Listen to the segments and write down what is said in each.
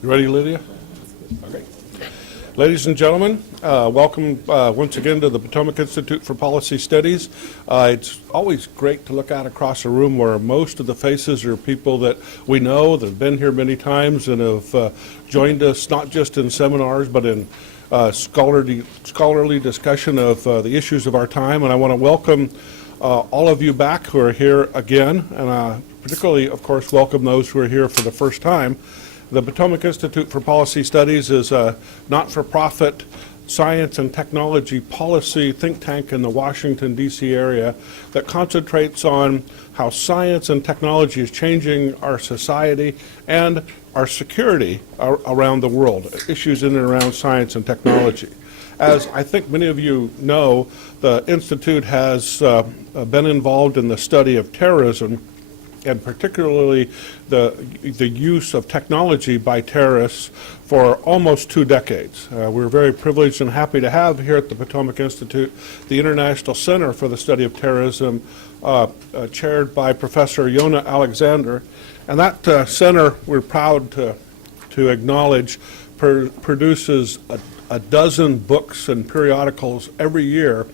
You ready, Lydia? Okay. Ladies and gentlemen, welcome once again to the Potomac Institute for Policy Studies. It's always great to look out across a room where most of the faces are people that we know, that have been here many times and have joined us not just in seminars but in scholarly discussion of the issues of our time. And I want to welcome all of you back who are here again, and particularly, of course, welcome those who are here for the first time. The Potomac Institute for Policy Studies is a not-for-profit science and technology policy think tank in the Washington, D.C. area that concentrates on how science and technology is changing our society and our security around the world, issues in and around science and technology. As I think many of you know, the Institute has been involved in the study of terrorism, and particularly the use of technology by terrorists for almost 2 decades. We're very privileged and happy to have here at the Potomac Institute the International Center for the Study of Terrorism, chaired by Professor Yona Alexander. And that center, we're proud to acknowledge, produces a dozen books and periodicals every year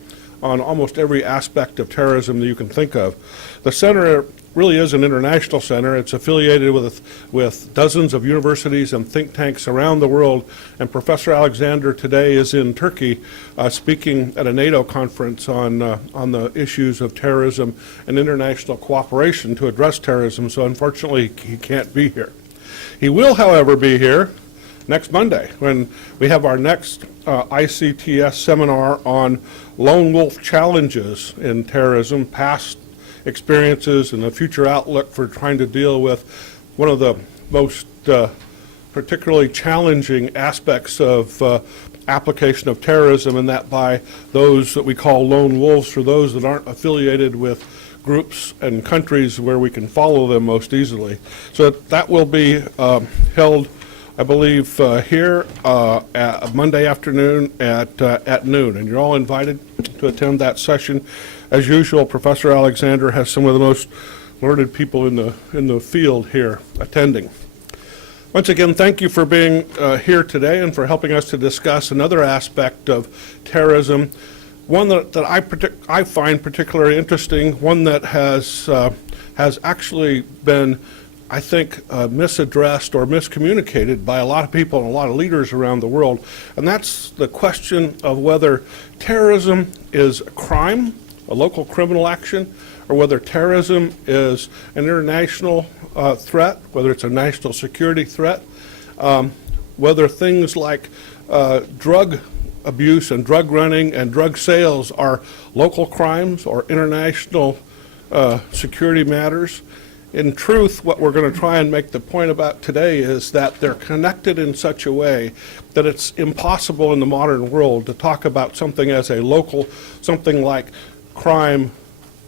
on almost every aspect of terrorism that you can think of. The center really is an international center. It's affiliated with dozens of universities and think tanks around the world, and Professor Alexander today is in Turkey speaking at a NATO conference on the issues of terrorism and international cooperation to address terrorism, so unfortunately he can't be here. He will, however, be here next Monday when we have our next ICTS seminar on lone wolf challenges in terrorism, past experiences and the future outlook for trying to deal with one of the most particularly challenging aspects of application of terrorism, and that by those that we call lone wolves, for those that aren't affiliated with groups and countries where we can follow them most easily. So that will be held, I believe, here Monday afternoon at noon, and you're all invited to attend that session. As usual, Professor Alexander has some of the most learned people in the field here attending. Once again, thank you for being here today and for helping us to discuss another aspect of terrorism, one that I find particularly interesting, one that has actually been, I think, misaddressed or miscommunicated by a lot of people and a lot of leaders around the world, and that's the question of whether terrorism is a crime, a local criminal action, or whether terrorism is an international threat, whether it's a national security threat, whether things like drug abuse and drug running and drug sales are local crimes or international security matters. In truth, what we're going to try and make the point about today is that they're connected in such a way that it's impossible in the modern world to talk about something as a local, something like crime,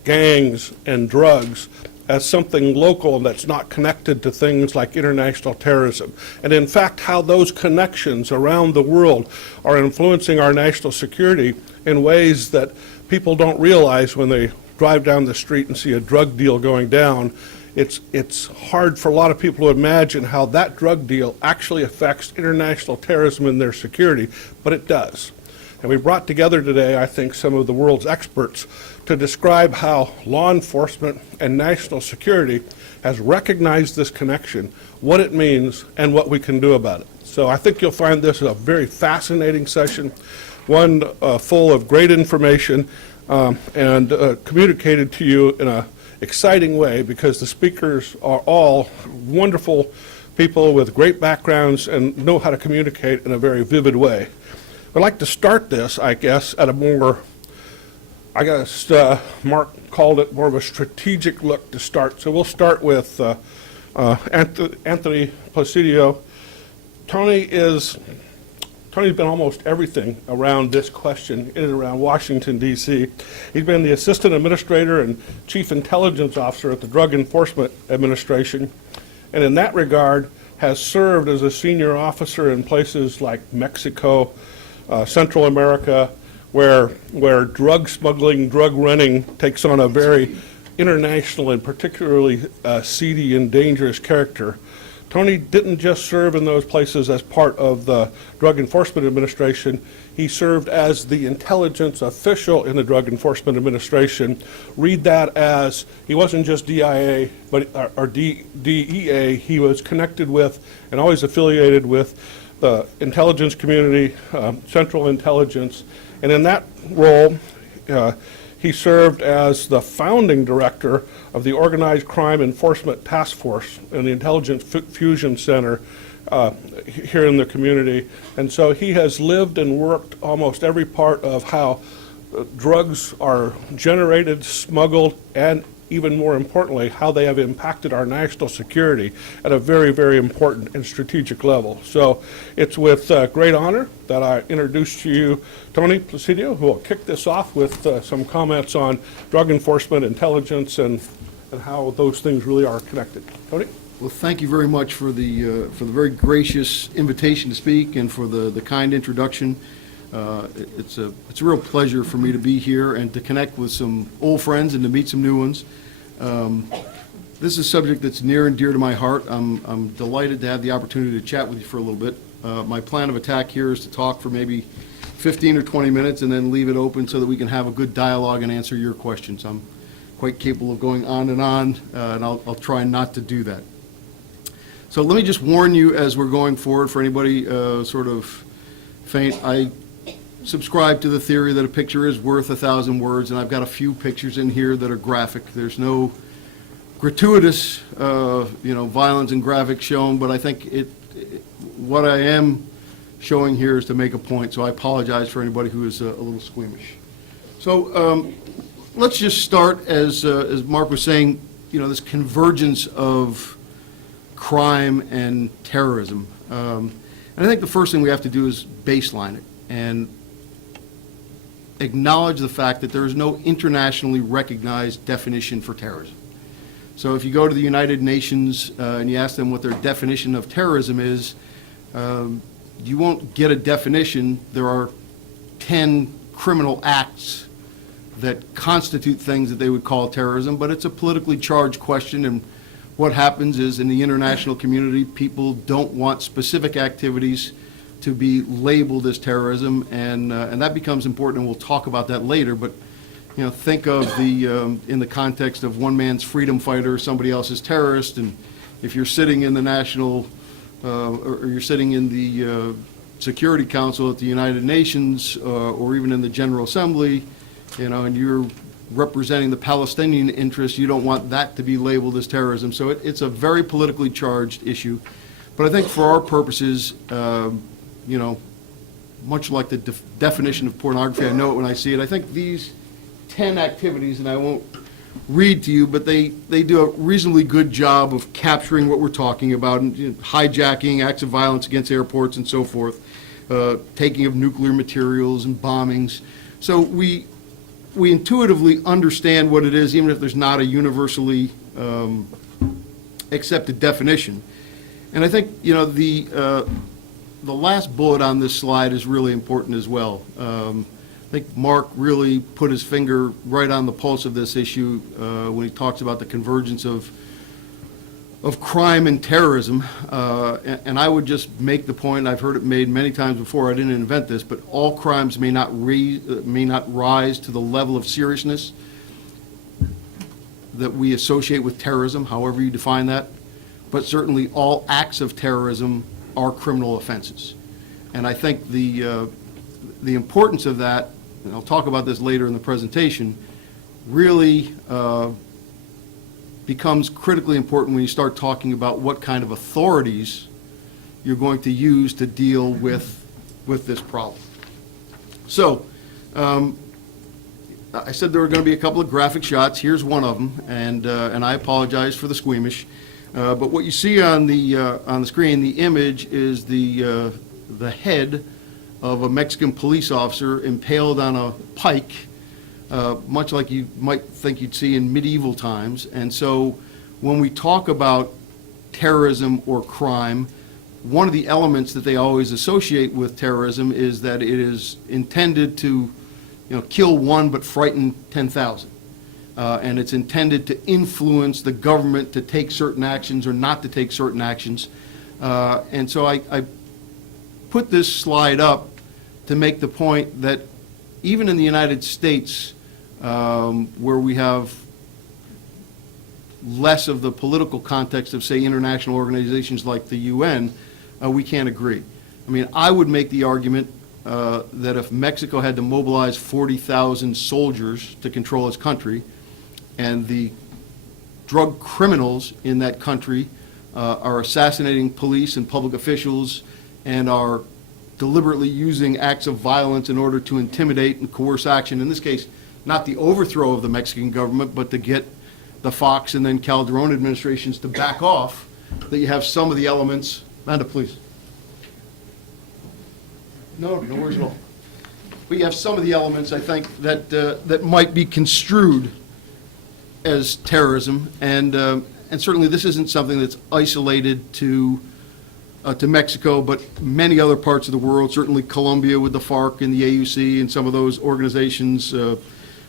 gangs, and drugs as something local that's not connected to things like international terrorism. And in fact, how those connections around the world are influencing our national security in ways that people don't realize when they drive down the street and see a drug deal going down. It's hard for a lot of people to imagine how that drug deal actually affects international terrorism and their security, but it does. And we brought together today, I think, some of the world's experts to describe how law enforcement and national security has recognized this connection, what it means, and what we can do about it. So I think you'll find this a very fascinating session, one full of great information and communicated to you in an exciting way, because the speakers are all wonderful people with great backgrounds and know how to communicate in a very vivid way. I'd like to start this, I guess, at a more, Mark called it more of a strategic look to start. So we'll start with Anthony Placidio. Tony's been almost everything around this question in and around Washington, D.C. He's been the Assistant Administrator and Chief Intelligence Officer at the Drug Enforcement Administration, and in that regard has served as a senior officer in places like Mexico, Central America, where drug smuggling, drug running takes on a very international and particularly seedy and dangerous character. Tony didn't just serve in those places as part of the Drug Enforcement Administration. He served as the intelligence official in the Drug Enforcement Administration. Read that as he wasn't just DIA or DEA. He was connected with and always affiliated with the intelligence community, Central Intelligence, and in that role, he served as the founding director of the Organized Crime Enforcement Task Force and the Intelligence Fusion Center here in the community. And so he has lived and worked almost every part of how drugs are generated, smuggled, and even more importantly, how they have impacted our national security at a very, very important and strategic level. So it's with great honor that I introduce to you Tony Placidio, who will kick this off with some comments on drug enforcement, intelligence, and how those things really are connected. Tony? Well, thank you very much for the very gracious invitation to speak and for the kind introduction. It's a real pleasure for me to be here and to connect with some old friends and to meet some new ones. This is a subject that's near and dear to my heart. I'm delighted to have the opportunity to chat with you for a little bit. My plan of attack here is to talk for maybe 15 or 20 minutes and then leave it open so that we can have a good dialogue and answer your questions. I'm quite capable of going on, and I'll try not to do that. So let me just warn you as we're going forward, for anybody sort of faint, I subscribe to the theory that a picture is worth 1,000 words, and I've got a few pictures in here that are graphic. There's no gratuitous, violence and graphics shown, but I think what I am showing here is to make a point, so I apologize for anybody who is a little squeamish. So let's just start, as Mark was saying, this convergence of crime and terrorism. And I think the first thing we have to do is baseline it and acknowledge the fact that there is no internationally recognized definition for terrorism. So if you go to the United Nations and you ask them what their definition of terrorism is, you won't get a definition. There are 10 criminal acts that constitute things that they would call terrorism, but it's a politically charged question, and what happens is in the international community, people don't want specific activities to be labeled as terrorism, and that becomes important, and we'll talk about that later. But think of in the context of one man's freedom fighter, somebody else's terrorist, and if you're sitting in the national, or you're sitting in the Security Council at the United Nations, or even in the General Assembly, and you're representing the Palestinian interests, you don't want that to be labeled as terrorism. So it's a very politically charged issue. But I think for our purposes, much like the definition of pornography, I know it when I see it. I think these 10 activities, and I won't read to you, but they do a reasonably good job of capturing what we're talking about, and hijacking, acts of violence against airports and so forth, taking of nuclear materials and bombings. So we intuitively understand what it is, even if there's not a universally accepted definition. And I think the last bullet on this slide is really important as well. I think Mark really put his finger right on the pulse of this issue when he talks about the convergence of crime and terrorism. And I would just make the point, I've heard it made many times before, I didn't invent this, but all crimes may not rise to the level of seriousness that we associate with terrorism, however you define that. But certainly all acts of terrorism are criminal offenses. And I think the importance of that, and I'll talk about this later in the presentation, really becomes critically important when you start talking about what kind of authorities you're going to use to deal with this problem. So, I said there were going to be a couple of graphic shots. Here's one of them, and I apologize for the squeamish. But what you see on the screen, the image is the head of a Mexican police officer impaled on a pike, much like you might think you'd see in medieval times. And so when we talk about terrorism or crime, one of the elements that they always associate with terrorism is that it is intended to, kill one but frighten 10,000. And it's intended to influence the government to take certain actions or not to take certain actions. And so I put this slide up to make the point that even in the United States, where we have less of the political context of, say, international organizations like the UN, we can't agree. I mean, I would make the argument that if Mexico had to mobilize 40,000 soldiers to control its country, and the drug criminals in that country are assassinating police and public officials and are deliberately using acts of violence in order to intimidate and coerce action, in this case, not the overthrow of the Mexican government, but to get the Fox and then Calderon administrations to back off, that you have some of the elements. Amanda, please. No worries at all. But you have some of the elements, I think, that might be construed as terrorism, and certainly this isn't something that's isolated to Mexico, but many other parts of the world, certainly Colombia with the FARC and the AUC and some of those organizations.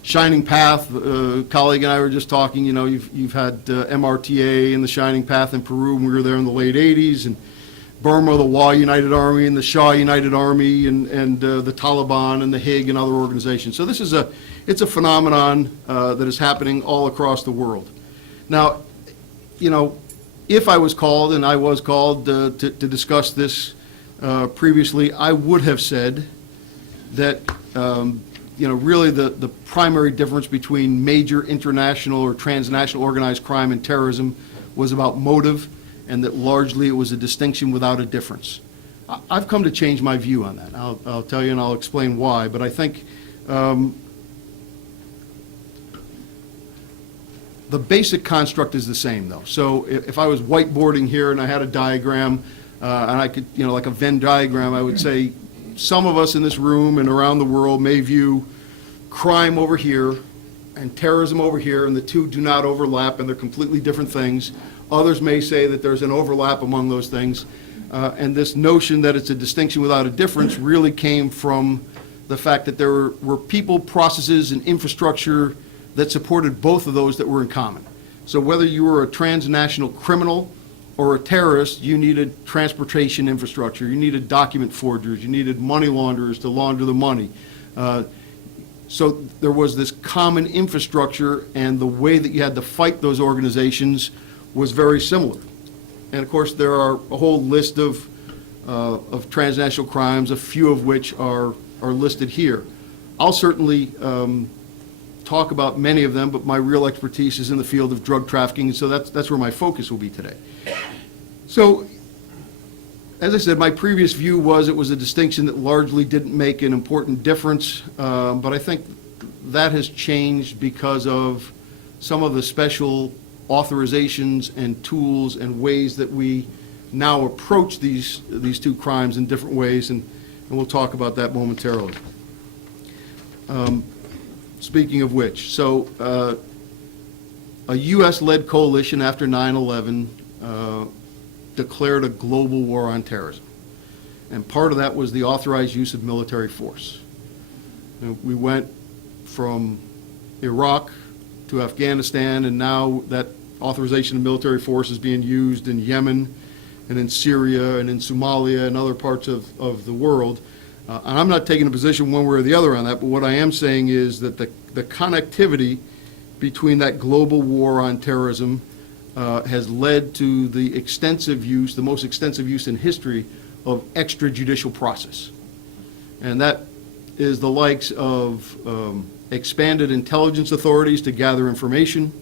Shining Path, colleague and I were just talking, you've had MRTA and the Shining Path in Peru when we were there in the late 80s, and Burma, the Wa United Army and the Shah United Army, and the Taliban and the HIG and other organizations. So this is it's a phenomenon that is happening all across the world. Now, if I was called, and I was called to discuss this previously, I would have said that really the primary difference between major international or transnational organized crime and terrorism was about motive, and that largely it was a distinction without a difference. I've come to change my view on that. I'll tell you and I'll explain why, but I think the basic construct is the same, though. So if I was whiteboarding here and I had a diagram, and I could, like a Venn diagram, I would say some of us in this room and around the world may view crime over here and terrorism over here, and the two do not overlap, and they're completely different things. Others may say that there's an overlap among those things. And this notion that it's a distinction without a difference really came from the fact that there were people, processes, and infrastructure that supported both of those that were in common. So whether you were a transnational criminal or a terrorist, you needed transportation infrastructure, you needed document forgers, you needed money launderers to launder the money. So there was this common infrastructure, and the way that you had to fight those organizations was very similar. And of course, there are a whole list of transnational crimes, a few of which are listed here. I'll certainly talk about many of them, but my real expertise is in the field of drug trafficking, so that's where my focus will be today. So, as I said, my previous view was it was a distinction that largely didn't make an important difference, but I think that has changed because of some of the special authorizations and tools and ways that we now approach these two crimes in different ways, and we'll talk about that momentarily. Speaking of which, so a U.S.-led coalition after 9/11 declared a global war on terrorism, and part of that was the authorized use of military force. We went from Iraq to Afghanistan, and now that authorization of military force is being used in Yemen and in Syria and in Somalia and other parts of the world. And I'm not taking a position one way or the other on that, but what I am saying is that the connectivity between that global war on terrorism has led to the extensive use, the most extensive use in history, of extrajudicial process. And that is the likes of expanded intelligence authorities to gather information,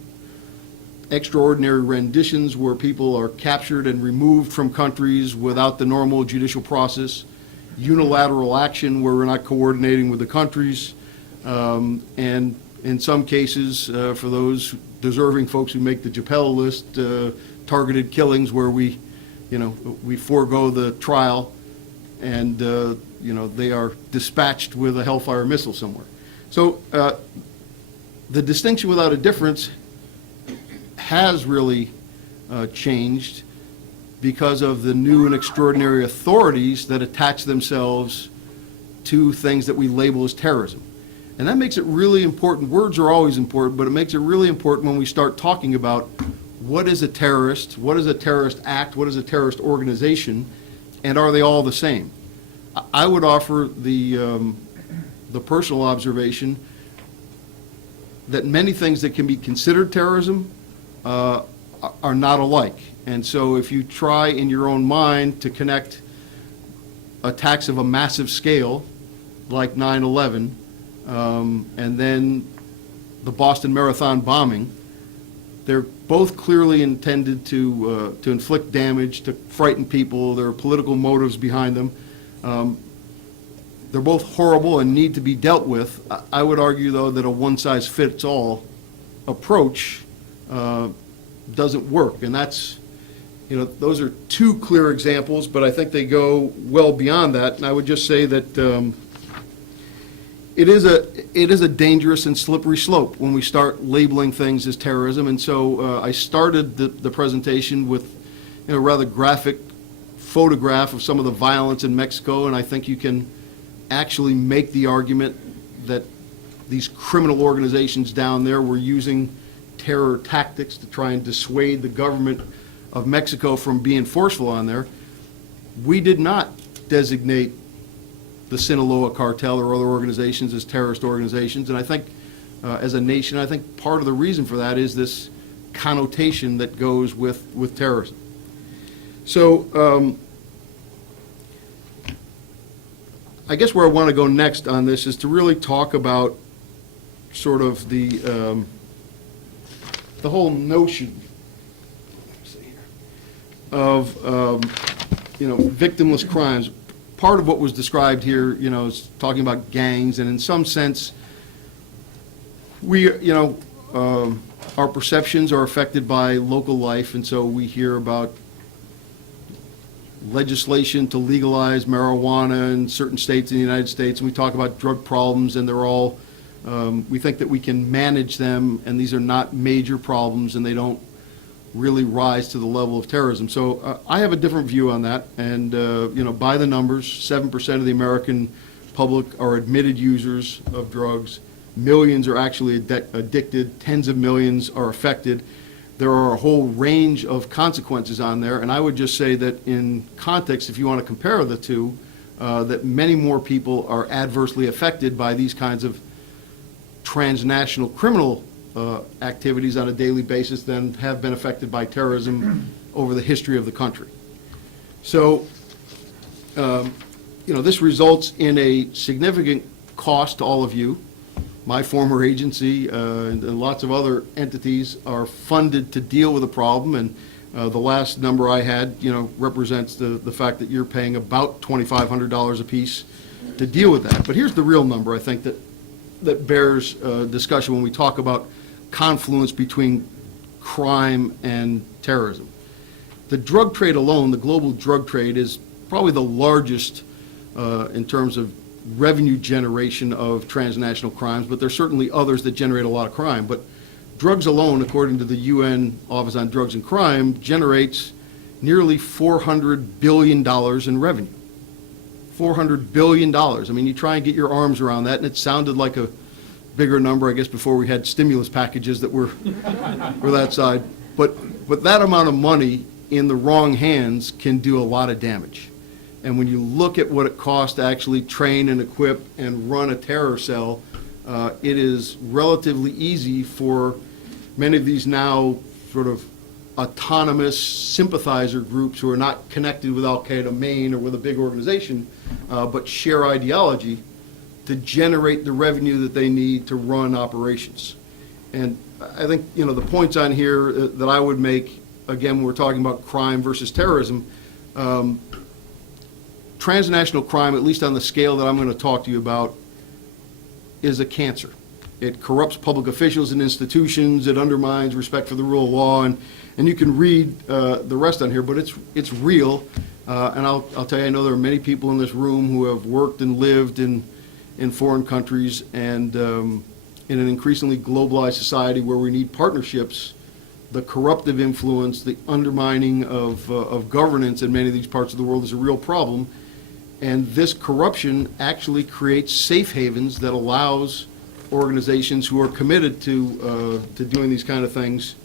extraordinary renditions where people are captured and removed from countries without the normal judicial process, unilateral action where we're not coordinating with the countries, and in some cases, for those deserving folks who make the JPEL list, targeted killings where we forego the trial and, they are dispatched with a Hellfire missile somewhere. So the distinction without a difference has really changed because of the new and extraordinary authorities that attach themselves to things that we label as terrorism. And that makes it really important. Words are always important, but it makes it really important when we start talking about what is a terrorist, what is a terrorist act, what is a terrorist organization, and are they all the same? I would offer the personal observation that many things that can be considered terrorism are not alike. And so if you try in your own mind to connect attacks of a massive scale, like 9/11, and then the Boston Marathon bombing, they're both clearly intended to inflict damage, to frighten people. There are political motives behind them. They're both horrible and need to be dealt with. I would argue, though, that a one-size-fits-all approach doesn't work, and that's, those are two clear examples, but I think they go well beyond that. And I would just say that it is a dangerous and slippery slope when we start labeling things as terrorism. And so I started the presentation with a rather graphic photograph of some of the violence in Mexico, and I think you can actually make the argument that these criminal organizations down there were using terror tactics to try and dissuade the government of Mexico from being forceful on there. We did not designate the Sinaloa cartel or other organizations as terrorist organizations, and I think as a nation, I think part of the reason for that is this connotation that goes with terrorism. So I guess where I want to go next on this is to really talk about sort of the whole notion of victimless crimes. Part of what was described here, is talking about gangs, and in some sense, we, our perceptions are affected by local life, and so we hear about legislation to legalize marijuana in certain states in the United States, and we talk about drug problems, and they're all, we think that we can manage them, and these are not major problems, and they don't really rise to the level of terrorism. So I have a different view on that, and by the numbers, 7% of the American public are admitted users of drugs. Millions are actually addicted. Tens of millions are affected. There are a whole range of consequences on there, and I would just say that in context, if you want to compare the two, that many more people are adversely affected by these kinds of transnational criminal activities on a daily basis than have been affected by terrorism over the history of the country. So, this results in a significant cost to all of you. My former agency and lots of other entities are funded to deal with the problem, and the last number I had, represents the fact that you're paying about $2,500 a piece to deal with that. But here's the real number, I think, that bears discussion when we talk about confluence between crime and terrorism. The drug trade alone, the global drug trade, is probably the largest in terms of revenue generation of transnational crimes, but there's certainly others that generate a lot of crime. But drugs alone, according to the UN Office on Drugs and Crime, generates nearly $400 billion in revenue. $400 billion. I mean, you try and get your arms around that, and it sounded like a bigger number, I guess, before we had stimulus packages that were that side. But that amount of money in the wrong hands can do a lot of damage. And when you look at what it costs to actually train and equip and run a terror cell, it is relatively easy for many of these now sort of autonomous sympathizer groups who are not connected with Al-Qaeda Main or with a big organization, but share ideology, to generate the revenue that they need to run operations. And I think, the points on here that I would make, again, when we're talking about crime versus terrorism, transnational crime, at least on the scale that I'm going to talk to you about, is a cancer. It corrupts public officials and institutions, it undermines respect for the rule of law, and And you can read the rest on here, but it's real. And I'll tell you, I know there are many people in this room who have worked and lived in foreign countries, and in an increasingly globalized society where we need partnerships, the corruptive influence, the undermining of governance in many of these parts of the world is a real problem. And this corruption actually creates safe havens that allows organizations who are committed to doing these kind of things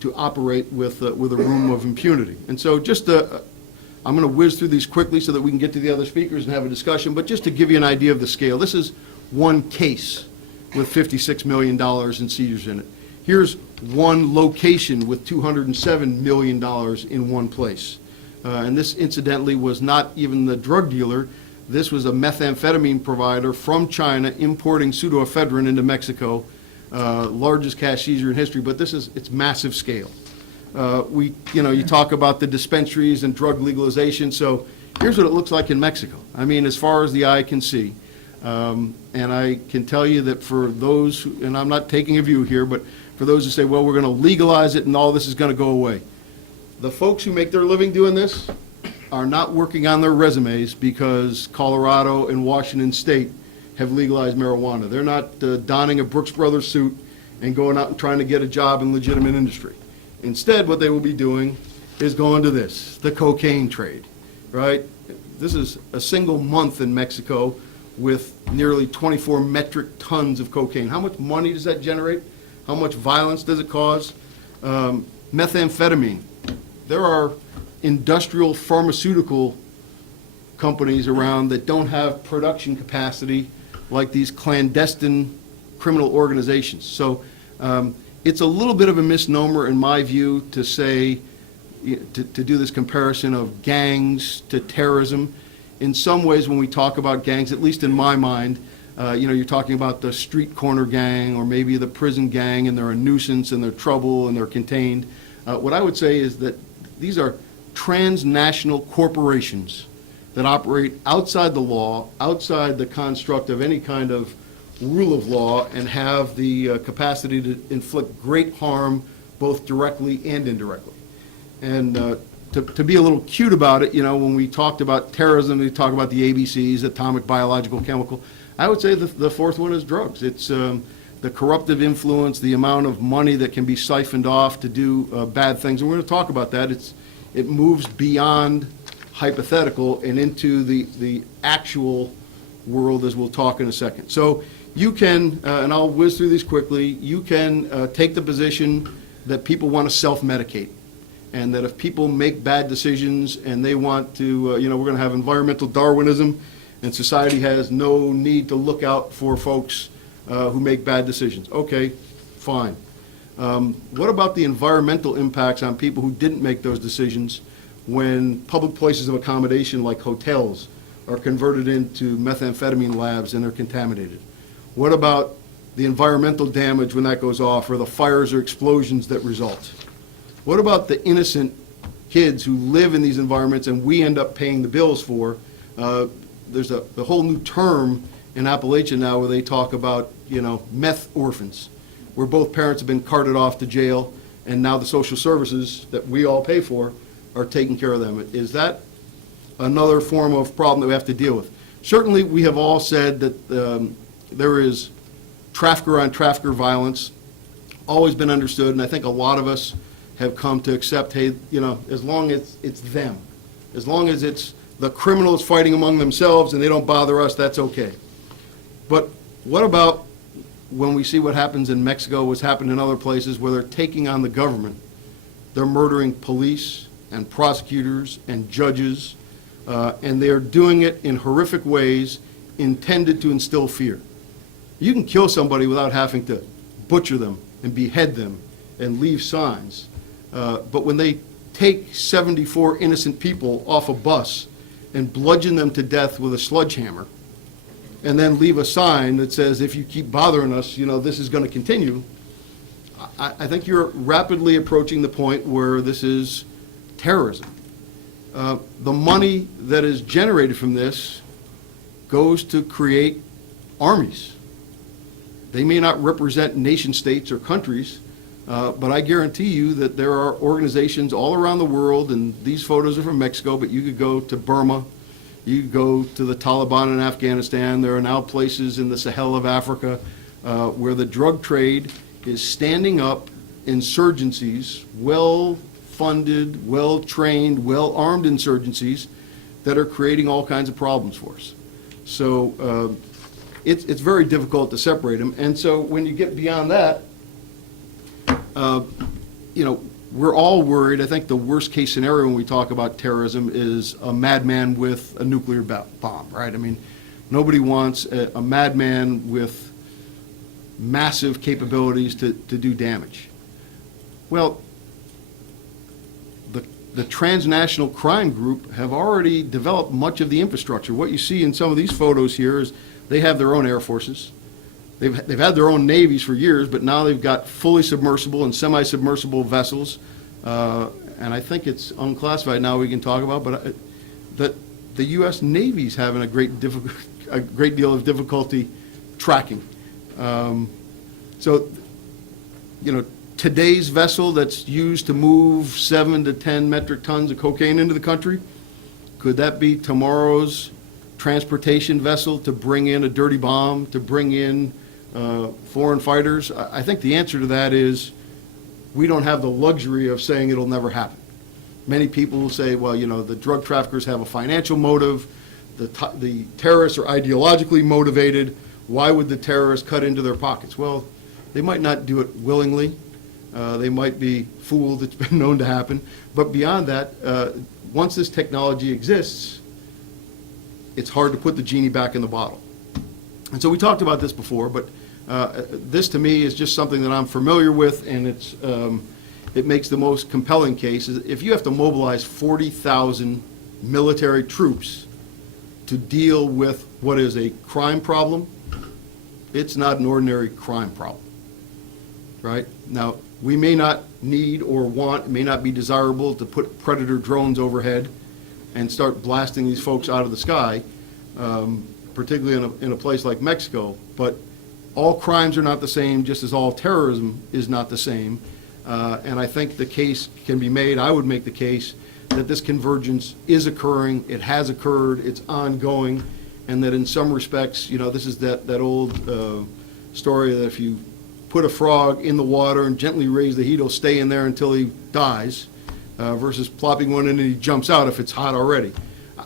to operate with a room of impunity. And so I'm going to whiz through these quickly so that we can get to the other speakers and have a discussion, but just to give you an idea of the scale, this is one case with $56 million in seizures in it. Here's one location with $207 million in one place. And this, incidentally, was not even the drug dealer. This was a methamphetamine provider from China importing pseudoephedrine into Mexico, largest cash seizure in history, but it's massive scale. You talk about the dispensaries and drug legalization, so here's what it looks like in Mexico. I mean, as far as the eye can see. And I can tell you that for those, and I'm not taking a view here, but for those who say, well, we're going to legalize it and all this is going to go away. The folks who make their living doing this are not working on their resumes because Colorado and Washington State have legalized marijuana. They're not donning a Brooks Brothers suit and going out and trying to get a job in legitimate industry. Instead, what they will be doing is going to the cocaine trade, right? This is a single month in Mexico with nearly 24 metric tons of cocaine. How much money does that generate? How much violence does it cause? Methamphetamine. There are industrial pharmaceutical companies around that don't have production capacity like these clandestine criminal organizations. So it's a little bit of a misnomer, in my view, to say, to do this comparison of gangs to terrorism. In some ways, when we talk about gangs, at least in my mind, you're talking about the street corner gang or maybe the prison gang, and they're a nuisance and they're trouble and they're contained. What I would say is that these are transnational corporations that operate outside the law, outside the construct of any kind of rule of law, and have the capacity to inflict great harm both directly and indirectly. And to be a little cute about it, when we talked about terrorism, we talk about the ABCs, atomic, biological, chemical. I would say the fourth one is drugs. It's the corruptive influence, the amount of money that can be siphoned off to do bad things. And we're going to talk about that. It moves beyond hypothetical and into the actual world, as we'll talk in a second. So you can, and I'll whiz through these quickly, you can take the position that people want to self-medicate, and that if people make bad decisions and they want to, we're going to have environmental Darwinism, and society has no need to look out for folks who make bad decisions. Okay, fine. What about the environmental impacts on people who didn't make those decisions when public places of accommodation like hotels are converted into methamphetamine labs and they're contaminated? What about the environmental damage when that goes off, or the fires or explosions that result? What about the innocent kids who live in these environments and we end up paying the bills for? There's a whole new term in Appalachia now where they talk about, meth orphans, where both parents have been carted off to jail, and now the social services that we all pay for are taking care of them. Is that another form of problem that we have to deal with? Certainly, we have all said that there is trafficker-on-trafficker violence, always been understood, and I think a lot of us have come to accept, hey, as long as it's them, as long as it's the criminals fighting among themselves and they don't bother us, that's okay. But what about when we see what happens in Mexico, what's happened in other places where they're taking on the government? They're murdering police and prosecutors and judges, and they're doing it in horrific ways intended to instill fear. You can kill somebody without having to butcher them and behead them and leave signs. But when they take 74 innocent people off a bus and bludgeon them to death with a sledgehammer, and then leave a sign that says, if you keep bothering us, this is going to continue, I think you're rapidly approaching the point where this is terrorism. The money that is generated from this goes to create armies. They may not represent nation states or countries, But I guarantee you that there are organizations all around the world, and these photos are from Mexico, but you could go to Burma, you could go to the Taliban in Afghanistan. There are now places in the Sahel of Africa where the drug trade is standing up insurgencies, well-funded, well-trained, well-armed insurgencies that are creating all kinds of problems for us. So it's very difficult to separate them. And so when you get beyond that, we're all worried. I think the worst case scenario when we talk about terrorism is a madman with a nuclear bomb, right? I mean, nobody wants a madman with massive capabilities to do damage. Well, the transnational crime group have already developed much of the infrastructure. What you see in some of these photos here is they have their own air forces. They've had their own navies for years, but now they've got fully submersible and semi-submersible vessels. And I think it's unclassified now we can talk about, but that the U.S. Navy's having a great deal of difficulty tracking. So, today's vessel that's used to move 7 to 10 metric tons of cocaine into the country, could that be tomorrow's transportation vessel to bring in a dirty bomb, to bring in foreign fighters? I think the answer to that is we don't have the luxury of saying it'll never happen. Many people will say, well, the drug traffickers have a financial motive, the terrorists are ideologically motivated, why would the terrorists cut into their pockets? Well, they might not do it willingly. They might be fooled. It's been known to happen. But beyond that, once this technology exists, it's hard to put the genie back in the bottle. And so we talked about this before, but this to me is just something that I'm familiar with, and it makes the most compelling case. If you have to mobilize 40,000 military troops to deal with what is a crime problem, it's not an ordinary crime problem, right? Now, we may not need or want, it may not be desirable to put Predator drones overhead and start blasting these folks out of the sky, particularly in a place like Mexico. But all crimes are not the same, just as all terrorism is not the same. And I think the case can be made, I would make the case, that this convergence is occurring, it has occurred, it's ongoing, and that in some respects, this is that old story that if you put a frog in the water and gently raise the heat, he'll stay in there until he dies, versus plopping one in and he jumps out if it's hot already.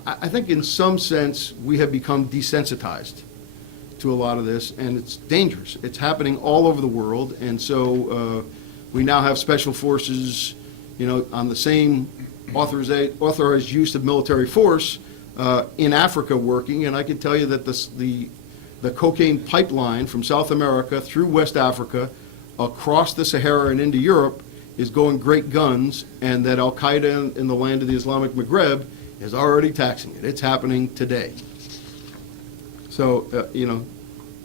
I think in some sense we have become desensitized to a lot of this, and it's dangerous. It's happening all over the world, and so we now have special forces, on the same authorized use of military force in Africa working, and I can tell you that the cocaine pipeline from South America through West Africa across the Sahara and into Europe is going great guns, and that Al-Qaeda in the land of the Islamic Maghreb is already taxing it. It's happening today. So,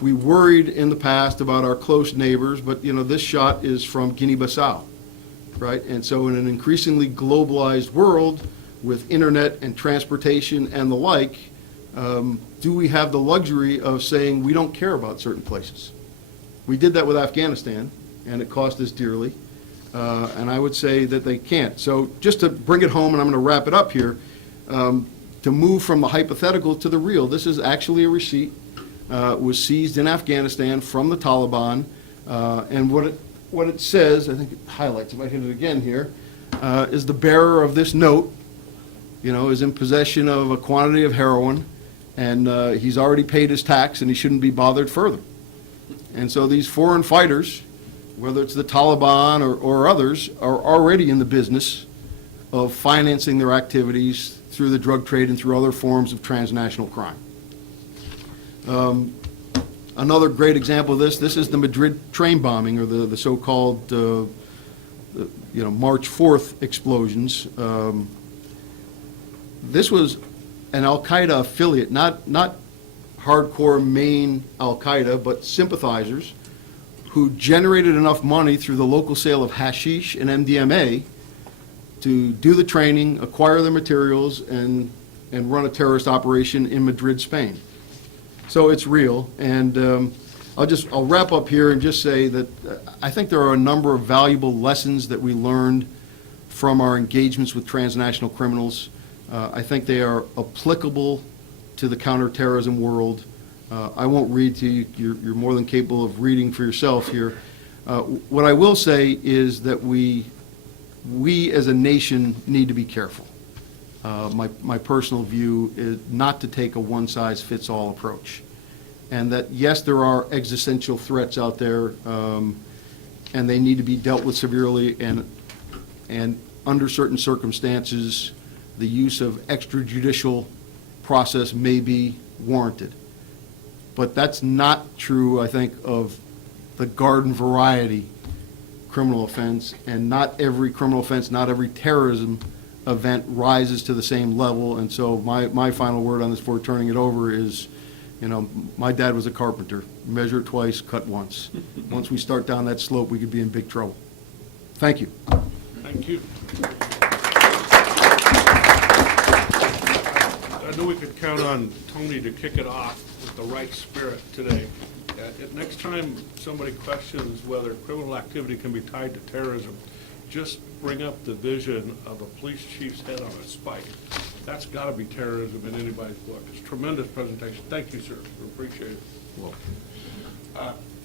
we worried in the past about our close neighbors, but, this shot is from Guinea-Bissau, right? And so in an increasingly globalized world with internet and transportation and the like, do we have the luxury of saying we don't care about certain places? We did that with Afghanistan, and it cost us dearly, and I would say that they can't. So just to bring it home, and I'm going to wrap it up here, to move from the hypothetical to the real, this is actually a receipt. It was seized in Afghanistan from the Taliban, and what it says, I think it highlights, if I hit it again here, is the bearer of this note, is in possession of a quantity of heroin, and he's already paid his tax, and he shouldn't be bothered further. And so these foreign fighters, whether it's the Taliban or others, are already in the business of financing their activities through the drug trade and through other forms of transnational crime. Another great example of this is the Madrid train bombing, or the so-called March 4th explosions. This was an Al-Qaeda affiliate, not hardcore main Al-Qaeda, but sympathizers who generated enough money through the local sale of hashish and MDMA to do the training, acquire the materials, and run a terrorist operation in Madrid, Spain. So it's real, and I'll wrap up here and just say that I think there are a number of valuable lessons that we learned from our engagements with transnational criminals. I think they are applicable to the counterterrorism world. I won't read to you. You're more than capable of reading for yourself here. What I will say is that we as a nation need to be careful. My personal view is not to take a one-size-fits-all approach. And that, yes, there are existential threats out there, and they need to be dealt with severely, and under certain circumstances, the use of extrajudicial process may be warranted. But that's not true, I think, of the garden variety criminal offense, and not every criminal offense, not every terrorism event rises to the same level. And so my final word on this before turning it over is, you know, my dad was a carpenter. Measure it twice, cut once. Once we start down that slope, we could be in big trouble. Thank you. Thank you. I knew we could count on Tony to kick it off with the right spirit today. Next time somebody questions whether criminal activity can be tied to terrorism, just bring up the vision of a police chief's head on a spike. That's got to be terrorism in anybody's book. It's a tremendous presentation. Thank you, sir. We appreciate it.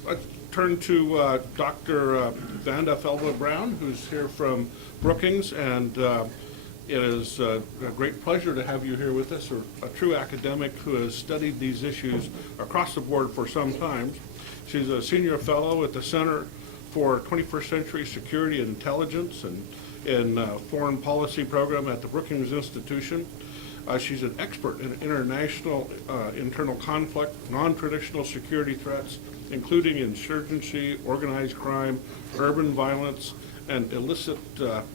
Let's turn to Dr. Vanda Felva-Brown, who's here from Brookings, and it is a great pleasure to have you here with us, a true academic who has studied these issues across the board for some time. She's a senior fellow at the Center for 21st Century Security and Intelligence and in Foreign Policy Program at the Brookings Institution. She's an expert in international internal conflict, non-traditional security threats, including insurgency, organized crime, urban violence, and illicit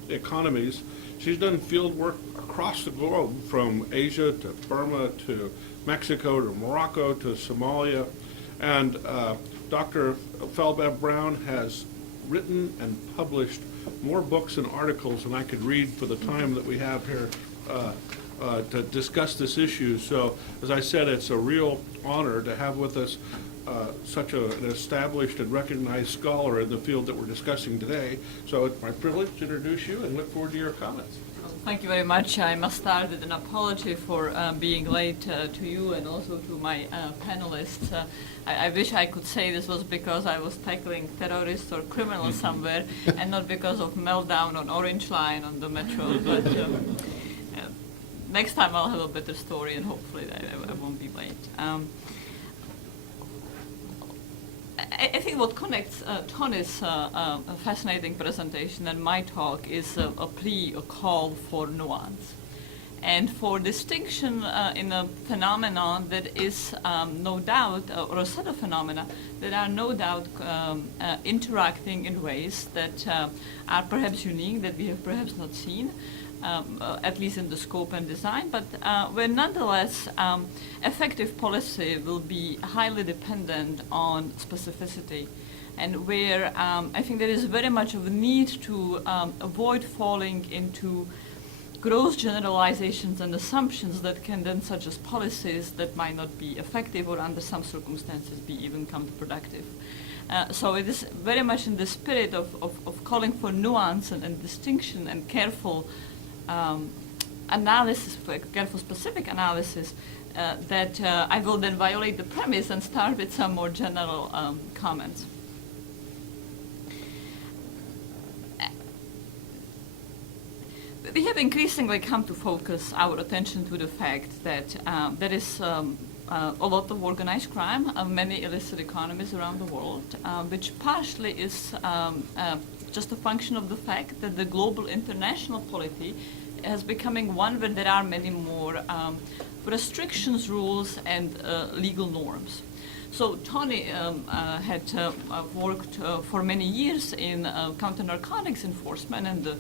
economies. She's done field work across the globe, from Asia to Burma to Mexico to Morocco to Somalia. And Dr. Felba-Brown has written and published more books and articles than I could read for the time that we have here to discuss this issue. So, as I said, it's a real honor to have with us such an established and recognized scholar in the field that we're discussing today. So it's my privilege to introduce you and look forward to your comments. Thank you very much. I must start with an apology for being late to you and also to my panelists. I wish I could say this was because I was tackling terrorists or criminals somewhere and not because of meltdown on Orange Line on the metro. But next time I'll have a better story and hopefully I won't be late. I think what connects Tony's fascinating presentation and my talk is a plea, a call for nuance, and for distinction in a phenomenon that is no doubt, or a set of phenomena that are no doubt interacting in ways that are perhaps unique, that we have perhaps not seen, at least in the scope and design, but where nonetheless effective policy will be highly dependent on specificity, and where I think there is very much of a need to avoid falling into gross generalizations and assumptions that can then suggest policies that might not be effective or under some circumstances be even counterproductive. So it is very much in the spirit of calling for nuance and distinction and careful analysis, for careful specific analysis, that I will then violate the premise and start with some more general comments. We have increasingly come to focus our attention to the fact that there is a lot of organized crime, many illicit economies around the world, which partially is just a function of the fact that the global international polity is becoming one where there are many more restrictions, rules, and legal norms. So Tony had worked for many years in counter-narcotics enforcement, and the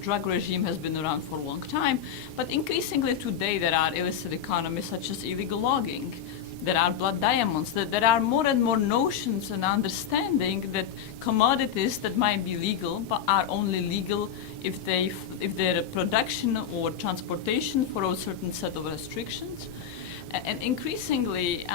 drug regime has been around for a long time. But increasingly today there are illicit economies such as illegal logging. There are blood diamonds. There are more and more notions and understanding that commodities that might be legal but are only legal if their production or transportation follows a certain set of restrictions. And increasingly,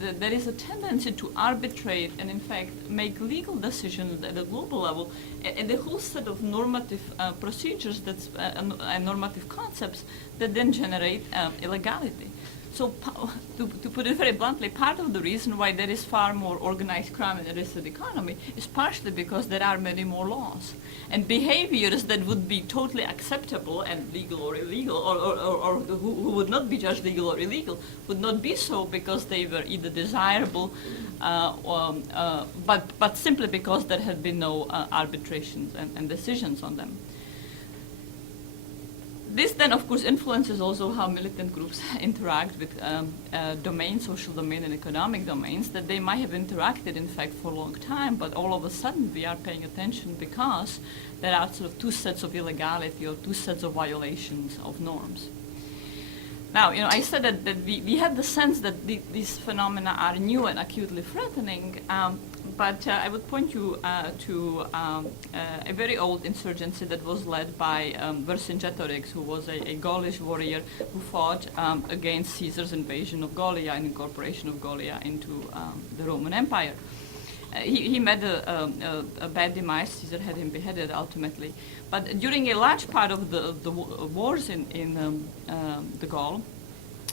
there is a tendency to arbitrate and, in fact, make legal decisions at a global level, and a whole set of normative procedures and normative concepts that then generate illegality. So, to put it very bluntly, part of the reason why there is far more organized crime in the illicit economy is partially because there are many more laws. And behaviors that would be totally acceptable and legal or illegal, or who would not be judged legal or illegal, would not be so because they were either desirable, but simply because there had been no arbitrations and decisions on them. This then, of course, influences also how militant groups interact with domains, social domain and economic domains that they might have interacted, in fact, for a long time, but all of a sudden we are paying attention because there are sort of two sets of illegality or two sets of violations of norms. Now, I said that we had the sense that these phenomena are new and acutely threatening, but I would point you to a very old insurgency that was led by Vercingetorix, who was a Gaulish warrior who fought against Caesar's invasion of Gallia and incorporation of Gallia into the Roman Empire. He met a bad demise. Caesar had him beheaded ultimately. But during a large part of the wars in the Gaul,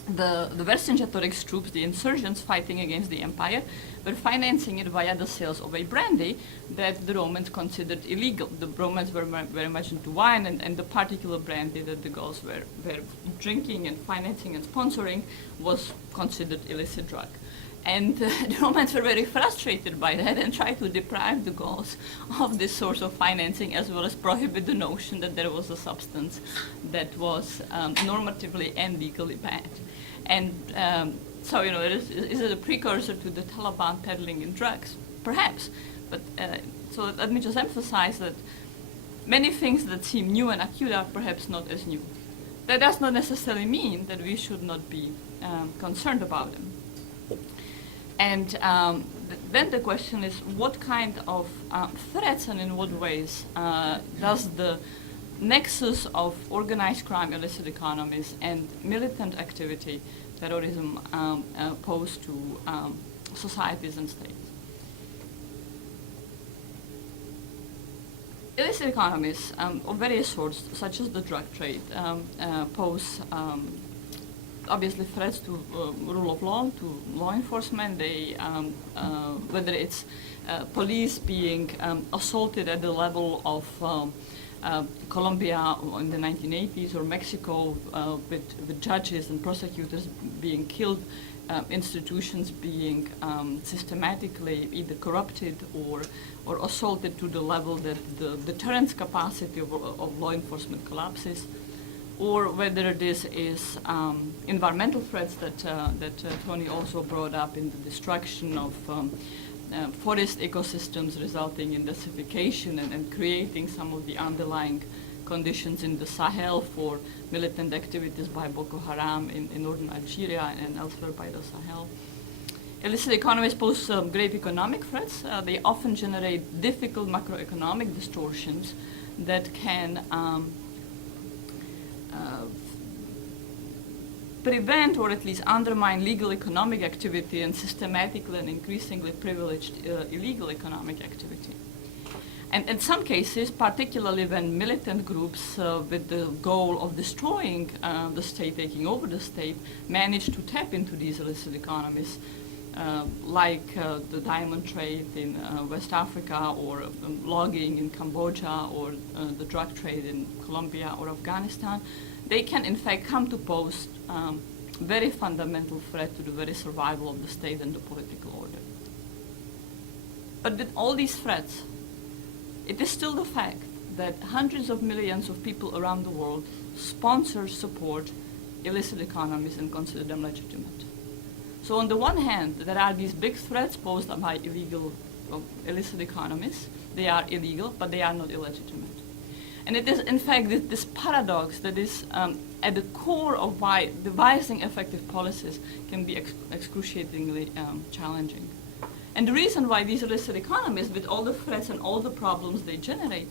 the Vercingetorix troops, the insurgents fighting against the empire, were financing it via the sales of a brandy that the Romans considered illegal. The Romans were very much into wine, and the particular brandy that the Gauls were drinking and financing and sponsoring was considered illicit drug. And the Romans were very frustrated by that and tried to deprive the Gauls of this source of financing, as well as prohibit the notion that there was a substance that was normatively and legally bad. And so, is it a precursor to the Taliban peddling in drugs? Perhaps. But so let me just emphasize that many things that seem new and acute are perhaps not as new. That does not necessarily mean that we should not be concerned about them. And then the question is, what kind of threats and in what ways does the nexus of organized crime, illicit economies, and militant activity, terrorism, pose to societies and states? Illicit economies of various sorts, such as the drug trade, pose obviously threats to rule of law, to law enforcement. They, whether it's police being assaulted at the level of Colombia in the 1980s, or Mexico with judges and prosecutors being killed, institutions being systematically either corrupted or assaulted to the level that the deterrence capacity of law enforcement collapses, or whether this is environmental threats that Tony also brought up in the destruction of forest ecosystems, resulting in desertification and creating some of the underlying conditions in the Sahel for militant activities by Boko Haram in northern Algeria and elsewhere by the Sahel. Illicit economies pose grave economic threats. They often generate difficult macroeconomic distortions that can prevent or at least undermine legal economic activity and systematically and increasingly privileged illegal economic activity. And in some cases, particularly when militant groups with the goal of destroying the state, taking over the state, manage to tap into these illicit economies, like the diamond trade in West Africa, or logging in Cambodia, or the drug trade in Colombia or Afghanistan, they can in fact come to pose very fundamental threat to the very survival of the state and the political order. But with all these threats, it is still the fact that hundreds of millions of people around the world sponsor, support illicit economies and consider them legitimate. So on the one hand, there are these big threats posed by illicit economies. They are illegal, but they are not illegitimate. And it is, in fact, this paradox that is at the core of why devising effective policies can be excruciatingly challenging. And the reason why these illicit economies, with all the threats and all the problems they generate,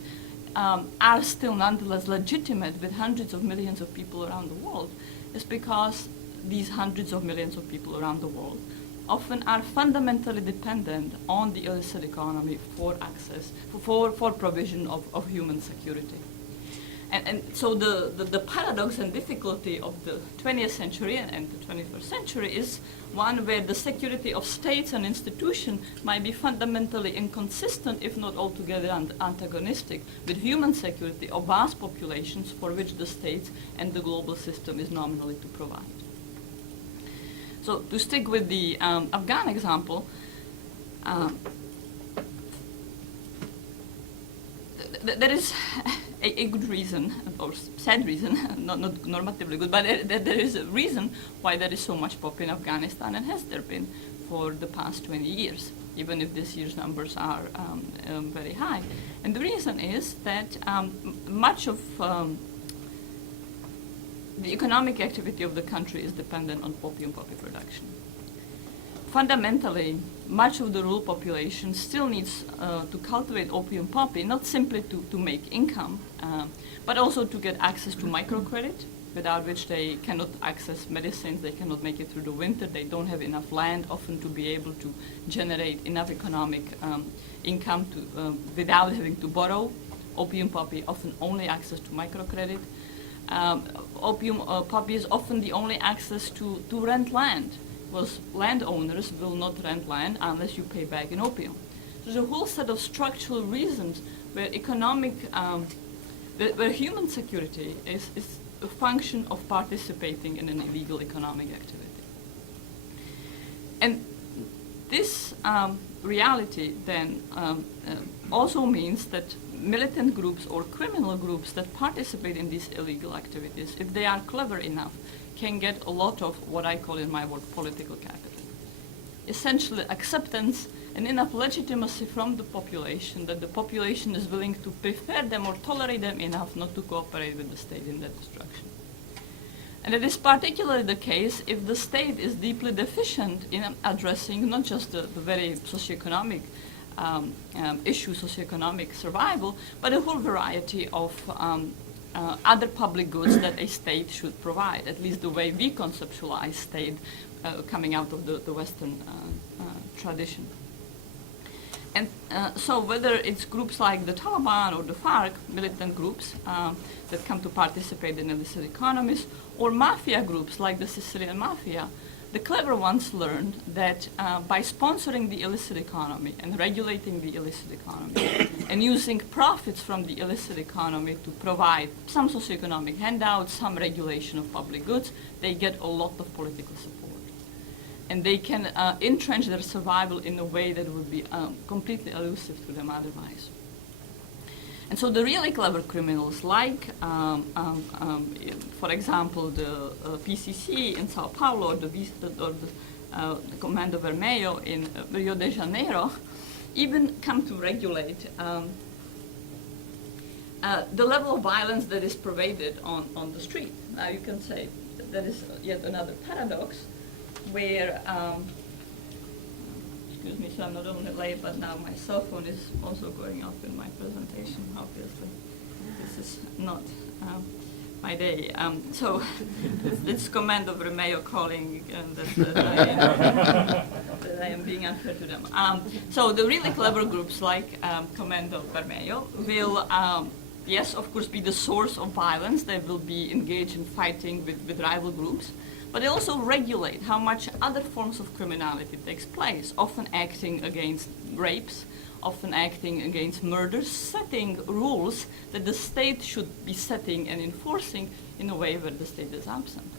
are still nonetheless legitimate with hundreds of millions of people around the world, is because these hundreds of millions of people around the world often are fundamentally dependent on the illicit economy for access, for provision of human security. And so the paradox and difficulty of the 20th century and the 21st century is one where the security of states and institutions might be fundamentally inconsistent, if not altogether antagonistic, with human security of vast populations for which the state and the global system is nominally to provide. So to stick with the Afghan example, there is a good reason, or sad reason, not normatively good, but there is a reason why there is so much pop in Afghanistan, and has there been for the past 20 years, even if this year's numbers are very high. And the reason is that much of the economic activity of the country is dependent on opium poppy production. Fundamentally, much of the rural population still needs to cultivate opium poppy, not simply to make income, but also to get access to microcredit, without which they cannot access medicines, they cannot make it through the winter, they don't have enough land often to be able to generate enough economic income without having to borrow. Opium poppy often only access to microcredit. Opium poppy is often the only access to rent land, because landowners will not rent land unless you pay back in opium. So there's a whole set of structural reasons where where human security is a function of participating in an illegal economic activity. And this reality then also means that militant groups or criminal groups that participate in these illegal activities, if they are clever enough, can get a lot of what I call in my work political capital. Essentially acceptance and enough legitimacy from the population that the population is willing to prefer them or tolerate them enough not to cooperate with the state in that destruction. And it is particularly the case if the state is deeply deficient in addressing not just the very socioeconomic issue, socioeconomic survival, but a whole variety of other public goods that a state should provide, at least the way we conceptualize state coming out of the Western tradition. And so whether it's groups like the Taliban or the FARC, militant groups that come to participate in illicit economies, or mafia groups like the Sicilian Mafia, the clever ones learned that by sponsoring the illicit economy and regulating the illicit economy and using profits from the illicit economy to provide some socioeconomic handouts, some regulation of public goods, they get a lot of political support. And they can entrench their survival in a way that would be completely elusive to them otherwise. And so the really clever criminals, like, for example, the PCC in Sao Paulo, or the Comando Vermelho in Rio de Janeiro, even come to regulate the level of violence that is pervaded on the street. Now you can say that is yet another paradox, where, excuse me, so I'm not only late, but now my cell phone is also going off in my presentation, obviously. This is not my day. So this Comando Vermelho calling that I am being unfair to them. So the really clever groups like Comando Vermelho will, yes, of course, be the source of violence. They will be engaged in fighting with rival groups. But they also regulate how much other forms of criminality takes place, often acting against rapes, often acting against murders, setting rules that the state should be setting and enforcing in a way where the state is absent.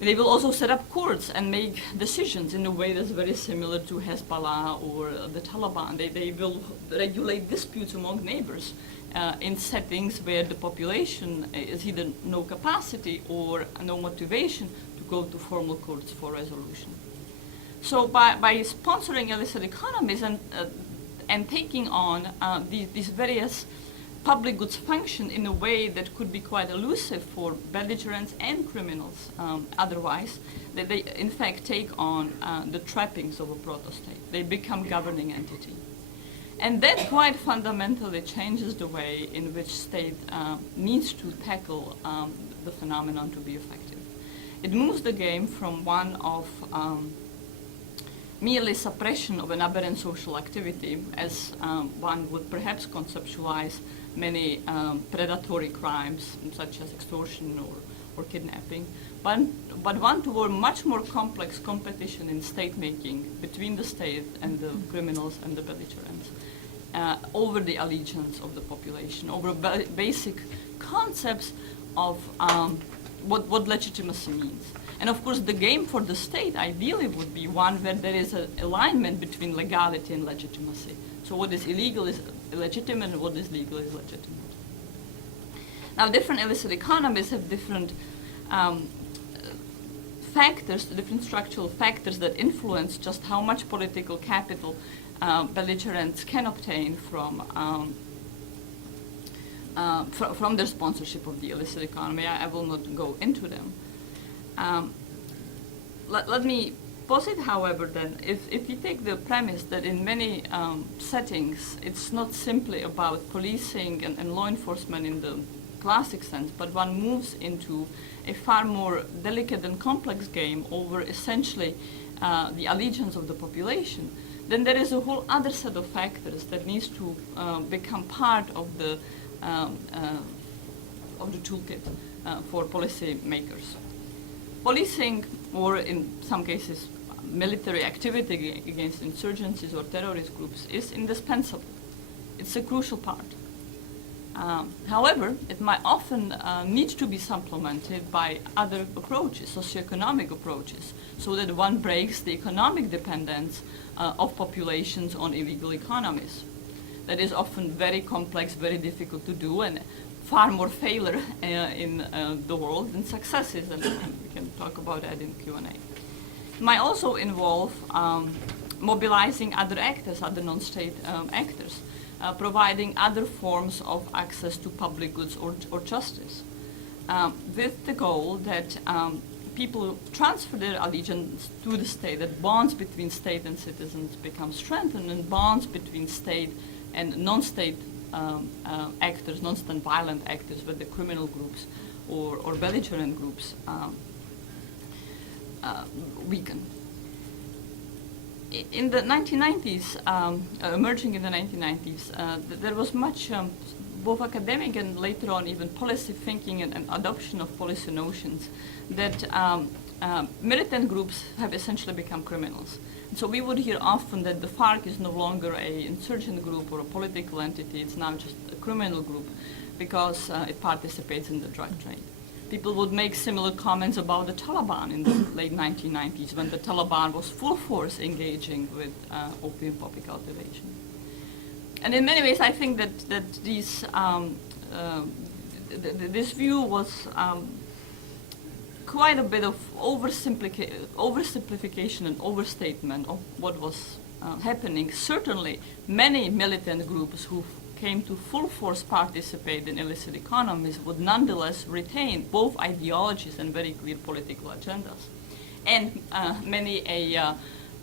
They will also set up courts and make decisions in a way that's very similar to Hezbollah or the Taliban. They will regulate disputes among neighbors in settings where the population is either no capacity or no motivation to go to formal courts for resolution. So by sponsoring illicit economies and taking on these various public goods function in a way that could be quite elusive for belligerents and criminals otherwise, that they in fact take on the trappings of a proto-state. They become governing entity. And that quite fundamentally changes the way in which state needs to tackle the phenomenon to be effective. It moves the game from one of merely suppression of an aberrant social activity, as one would perhaps conceptualize many predatory crimes, such as extortion or kidnapping, but one toward much more complex competition in state-making between the state and the criminals and the belligerents over the allegiance of the population, over basic concepts of what legitimacy means. And of course, the game for the state ideally would be one where there is an alignment between legality and legitimacy. So what is illegal is illegitimate, and what is legal is legitimate. Now, different illicit economies have different factors, different structural factors that influence just how much political capital belligerents can obtain from their sponsorship of the illicit economy. I will not go into them. Let me posit, however, then, if you take the premise that in many settings it's not simply about policing and law enforcement in the classic sense, but one moves into a far more delicate and complex game over essentially the allegiance of the population, then there is a whole other set of factors that needs to become part of the toolkit for policy makers. Policing, or in some cases military activity against insurgencies or terrorist groups, is indispensable. It's a crucial part. However, it might often need to be supplemented by other approaches, socioeconomic approaches, so that one breaks the economic dependence of populations on illegal economies. That is often very complex, very difficult to do, and far more failure in the world than successes, and we can talk about that in Q&A. It might also involve mobilizing other actors, other non-state actors, providing other forms of access to public goods or justice, with the goal that people transfer their allegiance to the state, that bonds between state and citizens become strengthened, and bonds between state and non-state actors, non-state violent actors, whether criminal groups or belligerent groups, weaken. In the 1990s, emerging in the 1990s, there was much both academic and later on even policy thinking and adoption of policy notions that militant groups have essentially become criminals. And so we would hear often that the FARC is no longer an insurgent group or a political entity, it's now just a criminal group because it participates in the drug trade. People would make similar comments about the Taliban in the late 1990s, when the Taliban was full force engaging with opium poppy cultivation. And in many ways, I think that these, this view was quite a bit of oversimplification and overstatement of what was happening. Certainly, many militant groups who came to full force participate in illicit economies would nonetheless retain both ideologies and very clear political agendas. And many a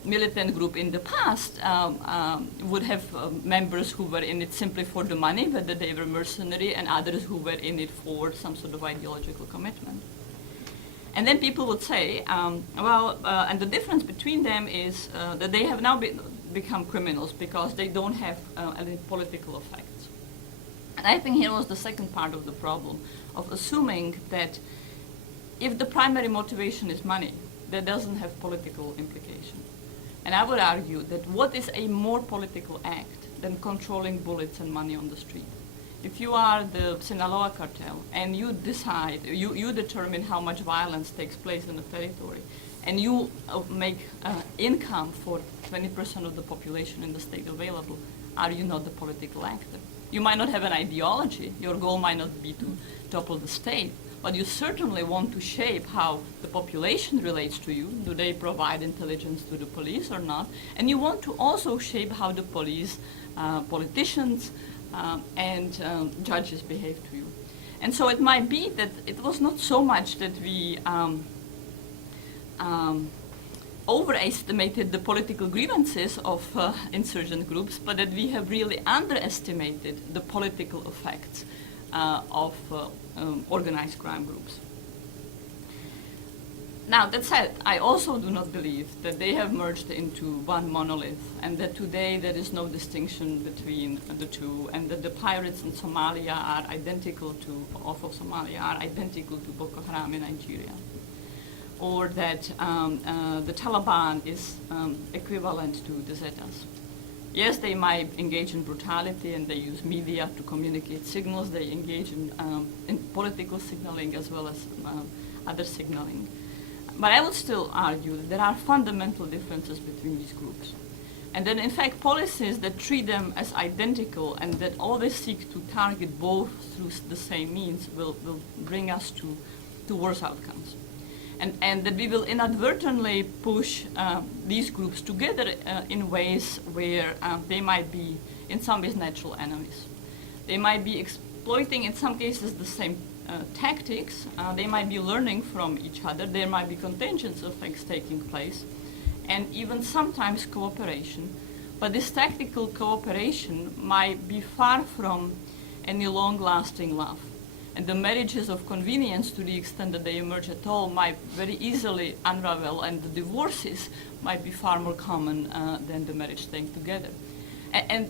militant group in the past would have members who were in it simply for the money, whether they were mercenary, and others who were in it for some sort of ideological commitment. And then people would say, and the difference between them is that they have now become criminals because they don't have any political effects. And I think here was the second part of the problem, of assuming that if the primary motivation is money, that doesn't have political implication. And I would argue that what is a more political act than controlling bullets and money on the street? If you are the Sinaloa cartel and you decide, you determine how much violence takes place in a territory, and you make income for 20% of the population in the state available, are you not the political actor? You might not have an ideology, your goal might not be to topple the state, but you certainly want to shape how the population relates to you. Do they provide intelligence to the police or not? And you want to also shape how the police, politicians, and judges behave to you. And so it might be that it was not so much that we overestimated the political grievances of insurgent groups, but that we have really underestimated the political effects of organized crime groups. Now, that said, I also do not believe that they have merged into one monolith and that today there is no distinction between the two and that the pirates in Somalia are identical to, off of Somalia, are identical to Boko Haram in Nigeria. Or that the Taliban is equivalent to the Zetas. Yes, they might engage in brutality and they use media to communicate signals. They engage in political signaling as well as other signaling. But I would still argue that there are fundamental differences between these groups. And that in fact policies that treat them as identical and that always seek to target both through the same means will bring us to worse outcomes. And that we will inadvertently push these groups together in ways where they might be in some ways natural enemies. They might be exploiting in some cases the same tactics, they might be learning from each other, there might be contingent effects taking place, and even sometimes cooperation. But this tactical cooperation might be far from any long-lasting love. And the marriages of convenience, to the extent that they emerge at all, might very easily unravel, and the divorces might be far more common than the marriage staying together. And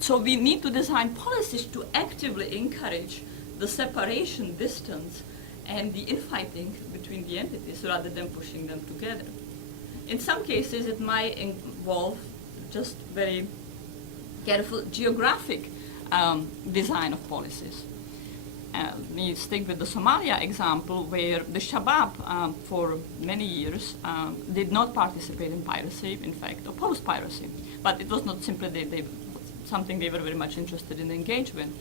so we need to design policies to actively encourage the separation, distance, and the infighting between the entities rather than pushing them together. In some cases, it might involve just very careful geographic design of policies. We stick with the Somalia example, where the Shabab for many years did not participate in piracy, in fact opposed piracy. But it was not simply something they were very much interested in engage with.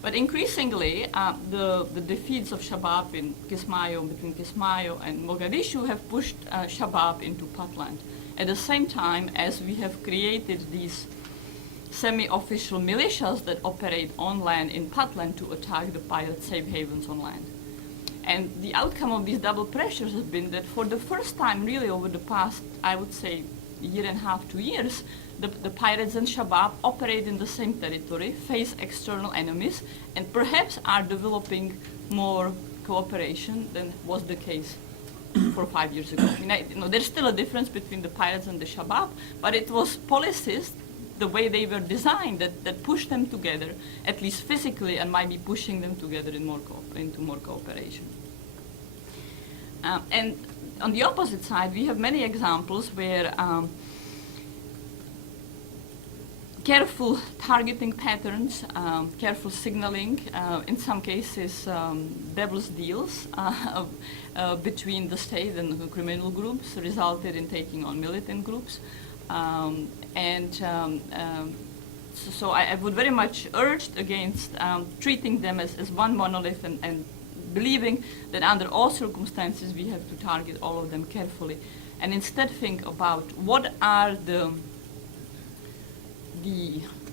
But increasingly, the defeats of Shabab in Kismayo, between Kismayo and Mogadishu, have pushed Shabab into Puntland. At the same time as we have created these semi-official militias that operate on land in Puntland to attack the pirate safe havens on land. And the outcome of these double pressures has been that for the first time really over the past, I would say, year and a half, 2 years, the pirates and Shabab operate in the same territory, face external enemies, and perhaps are developing more cooperation than was the case 4 or 5 years ago. I mean, there's still a difference between the pirates and the Shabab, but it was policies, the way they were designed, that pushed them together, at least physically, and might be pushing them together into more cooperation. And on the opposite side, we have many examples where careful targeting patterns, careful signaling, in some cases devil's deals between the state and the criminal groups resulted in taking on militant groups. So I would very much urge against treating them as one monolith and believing that under all circumstances we have to target all of them carefully and instead think about what are the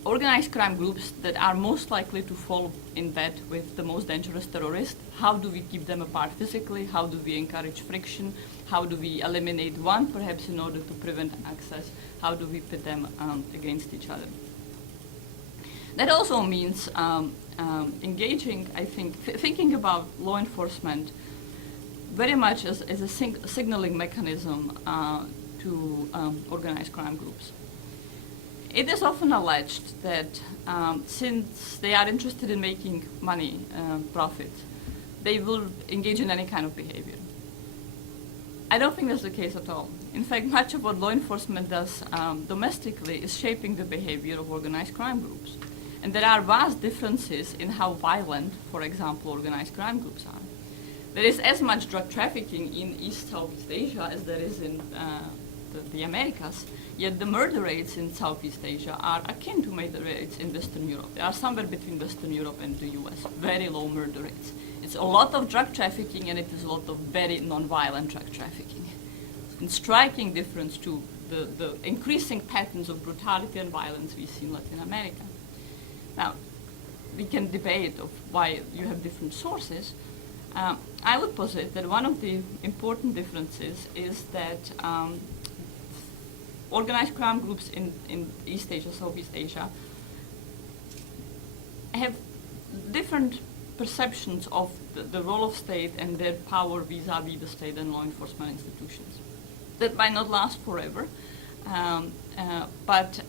organized crime groups that are most likely to fall in bed with the most dangerous terrorists. How do we keep them apart physically? How do we encourage friction? How do we eliminate one, perhaps in order to prevent access? How do we pit them against each other? That also means engaging, I think, thinking about law enforcement very much as a signaling mechanism to organized crime groups. It is often alleged that since they are interested in making money, profit, they will engage in any kind of behavior. I don't think that's the case at all. In fact, much of what law enforcement does domestically is shaping the behavior of organized crime groups. And there are vast differences in how violent, for example, organized crime groups are. There is as much drug trafficking in East Southeast Asia as there is in the Americas, yet the murder rates in Southeast Asia are akin to murder rates in Western Europe. They are somewhere between Western Europe and the US, very low murder rates. It's a lot of drug trafficking and it is a lot of very non-violent drug trafficking. In striking difference to the increasing patterns of brutality and violence we see in Latin America. Now, we can debate of why you have different sources. I would posit that one of the important differences is that organized crime groups in East Asia, Southeast Asia, have different perceptions of the role of state and their power vis-a-vis the state and law enforcement institutions. That might not last forever, but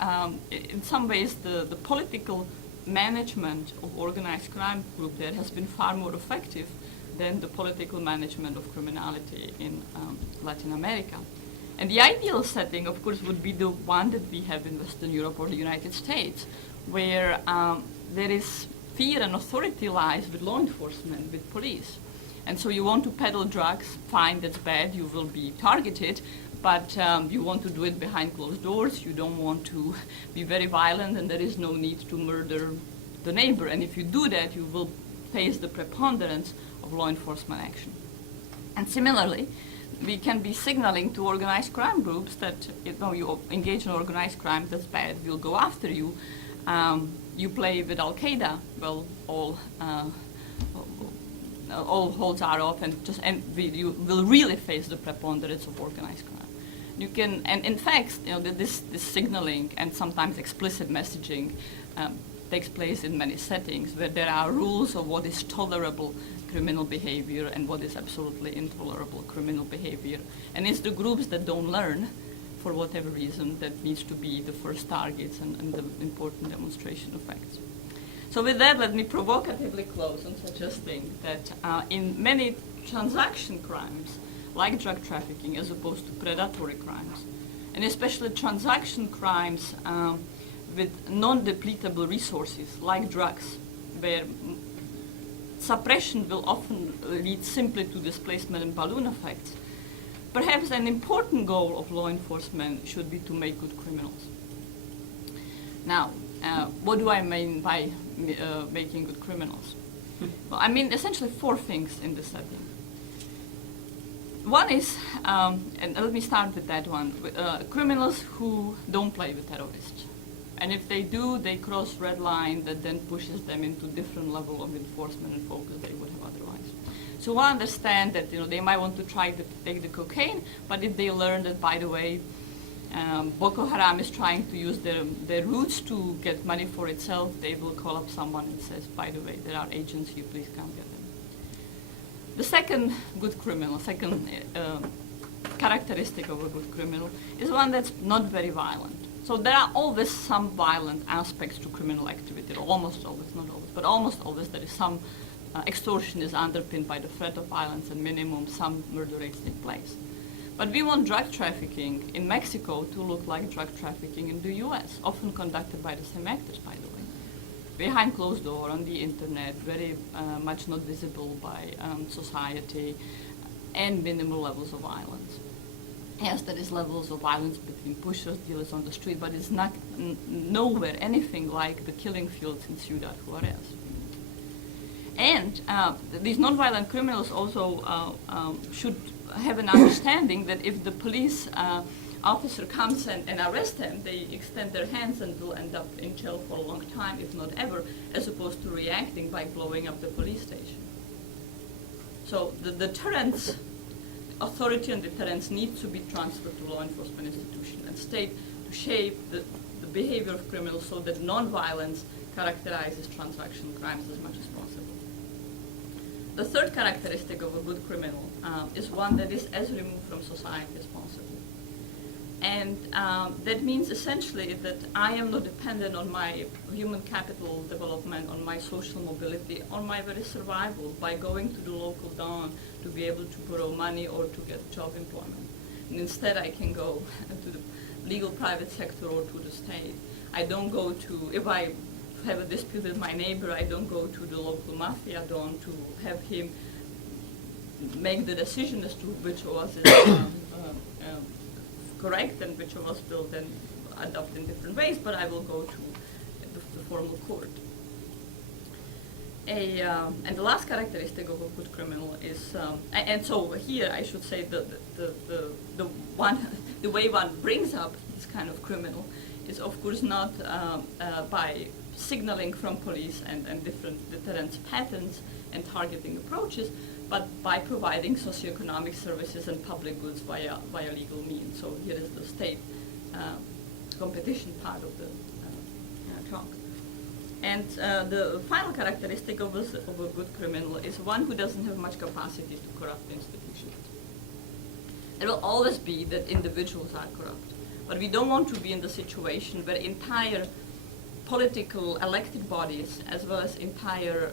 in some ways the political management of organized crime group there has been far more effective than the political management of criminality in Latin America. And the ideal setting, of course, would be the one that we have in Western Europe or the United States, where there is fear and authority lies with law enforcement, with police. And so you want to peddle drugs, fine, that's bad, you will be targeted, but you want to do it behind closed doors, you don't want to be very violent, and there is no need to murder the neighbor. And if you do that, you will face the preponderance of law enforcement action. And similarly, we can be signaling to organized crime groups that, you engage in organized crime, that's bad, we'll go after you. You play with Al-Qaeda, well, all holds are off, and you will really face the preponderance of organized crime. You can, and in fact, this signaling and sometimes explicit messaging takes place in many settings where there are rules of what is tolerable criminal behavior and what is absolutely intolerable criminal behavior. And it's the groups that don't learn, for whatever reason, that needs to be the first targets and the important demonstration of facts. So with that, let me provocatively close on suggesting that in many transaction crimes, like drug trafficking as opposed to predatory crimes, and especially transaction crimes with non-depletable resources like drugs, where suppression will often lead simply to displacement and balloon effects, perhaps an important goal of law enforcement should be to make good criminals. Now, what do I mean by making good criminals? Well, I mean essentially four things in this setting. One is, and let me start with that one, criminals who don't play with terrorists. And if they do, they cross red line that then pushes them into different level of enforcement and focus they would have otherwise. So I understand that they might want to try to take the cocaine, but if they learn that, by the way, Boko Haram is trying to use their roots to get money for itself, they will call up someone and says, by the way, there are agents here, please come get them. The second good criminal, characteristic of a good criminal is one that's not very violent. So there are always some violent aspects to criminal activity, almost always, not always, but almost always there is some extortion is underpinned by the threat of violence, and minimum some murder rates take place. But we want drug trafficking in Mexico to look like drug trafficking in the US, often conducted by the same actors, by the way. Behind closed door, on the internet, very much not visible by society, and minimal levels of violence. Yes, there is levels of violence between pushers, dealers on the street, but it's not nowhere anything like the killing fields in Ciudad Juarez. And these nonviolent criminals also should have an understanding that if the police officer comes and arrests them, they extend their hands and will end up in jail for a long time, if not ever, as opposed to reacting by blowing up the police station. So the deterrence, authority and deterrence need to be transferred to law enforcement institutions and state to shape the behavior of criminals so that nonviolence characterizes transaction crimes as much as possible. The third characteristic of a good criminal is one that is as removed from society as possible. And that means essentially that I am not dependent on my human capital development, on my social mobility, on my very survival by going to the local don to be able to borrow money or to get job employment. And instead I can go to the legal private sector or to the state. I don't go to, if I have a dispute with my neighbor, I don't go to the local mafia don to have him make the decision as to which of us is correct and which of us will then adopt in different ways, but I will go to the formal court. And the last characteristic of a good criminal is, and so here I should say the way one brings up this kind of criminal is of course not by signaling from police and different deterrence patterns and targeting approaches, but by providing socioeconomic services and public goods via legal means. So here is the state competition part of the talk. And the final characteristic of a good criminal is one who doesn't have much capacity to corrupt institutions. There will always be that individuals are corrupt, but we don't want to be in the situation where entire political elected bodies, as well as entire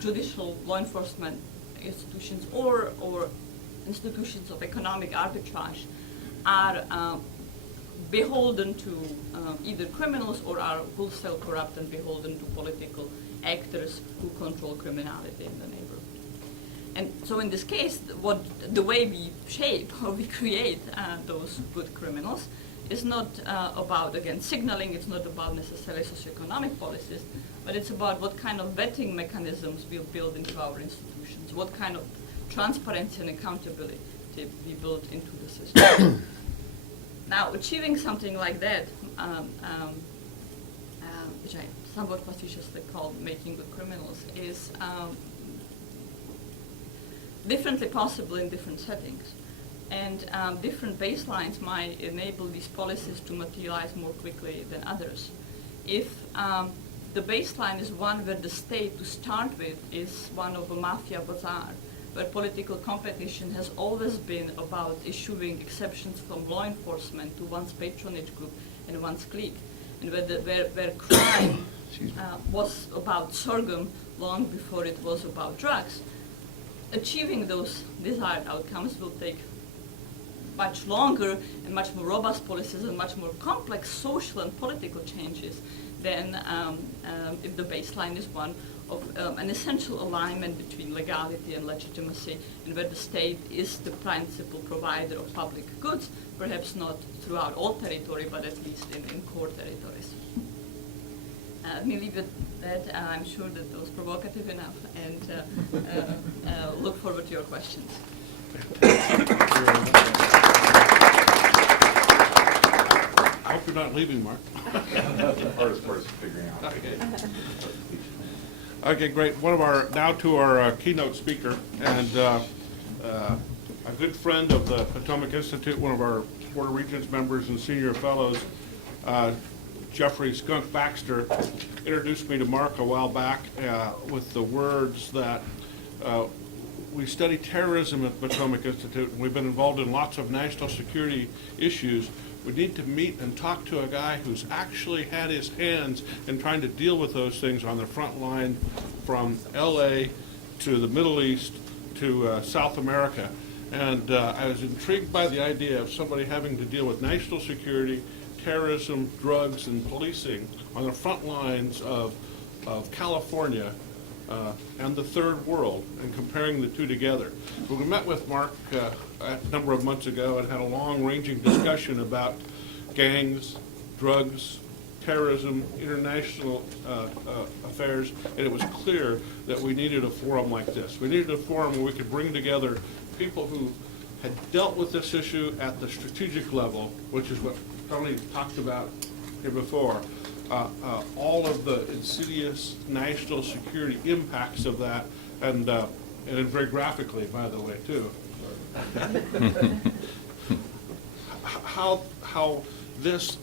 judicial law enforcement institutions or institutions of economic arbitrage are beholden to either criminals or are wholesale corrupt and beholden to political actors who control criminality in the neighborhood. And so in this case, the way we shape or we create those good criminals is not about, again, signaling, it's not about necessarily socioeconomic policies, but it's about what kind of vetting mechanisms we'll build into our institutions, what kind of transparency and accountability we build into the system. Now, achieving something like that, which I somewhat facetiously call making good criminals, is differently possible in different settings. And different baselines might enable these policies to materialize more quickly than others. If the baseline is one where the state, to start with, is one of a mafia bazaar, where political competition has always been about issuing exceptions from law enforcement to one's patronage group and one's clique, and where crime was about sorghum long before it was about drugs. Achieving those desired outcomes will take much longer and much more robust policies and much more complex social and political changes than if the baseline is one of an essential alignment between legality and legitimacy, and where the state is the principal provider of public goods, perhaps not throughout all territory, but at least in core territories. Let me leave it at that. I'm sure that was provocative enough, and look forward to your questions. I hope you're not leaving, Mark. The hardest part is figuring out. Okay, great. Now to our keynote speaker, and a good friend of the Potomac Institute, one of our Board of Regents members and senior fellows, Jeffrey Skunk Baxter, introduced me to Mark a while back with the words that we study terrorism at the Potomac Institute, and we've been involved in lots of national security issues. We need to meet and talk to a guy who's actually had his hands in trying to deal with those things on the front line, from L.A. to the Middle East to South America. And I was intrigued by the idea of somebody having to deal with national security, terrorism, drugs, and policing on the front lines of California and the third world, and comparing the two together. We met with Mark a number of months ago and had a long-ranging discussion about gangs, drugs, terrorism, international affairs, and it was clear that we needed a forum like this. We needed a forum where we could bring together people who had dealt with this issue at the strategic level, which is what Tony talked about here before, all of the insidious national security impacts of that, and very graphically, by the way, too. How this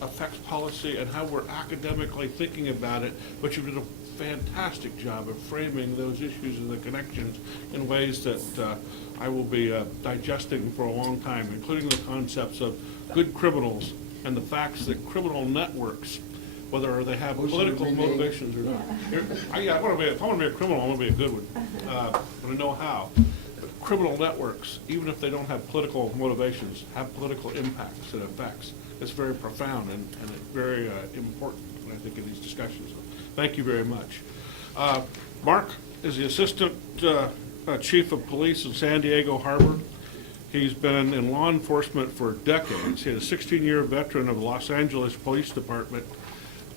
affects policy and how we're academically thinking about it, but you did a fantastic job of framing those issues and the connections in ways that I will be digesting for a long time, including the concepts of good criminals and the facts that criminal networks, whether they have political motivations or not. If I want to be a criminal, I want to be a good one, but I know how. But criminal networks, even if they don't have political motivations, have political impacts and effects. It's very profound and it's very important, I think, in these discussions. So thank you very much. Mark is the Assistant Chief of Police in San Diego Harbor. He's been in law enforcement for decades. He's a 16-year veteran of the Los Angeles Police Department.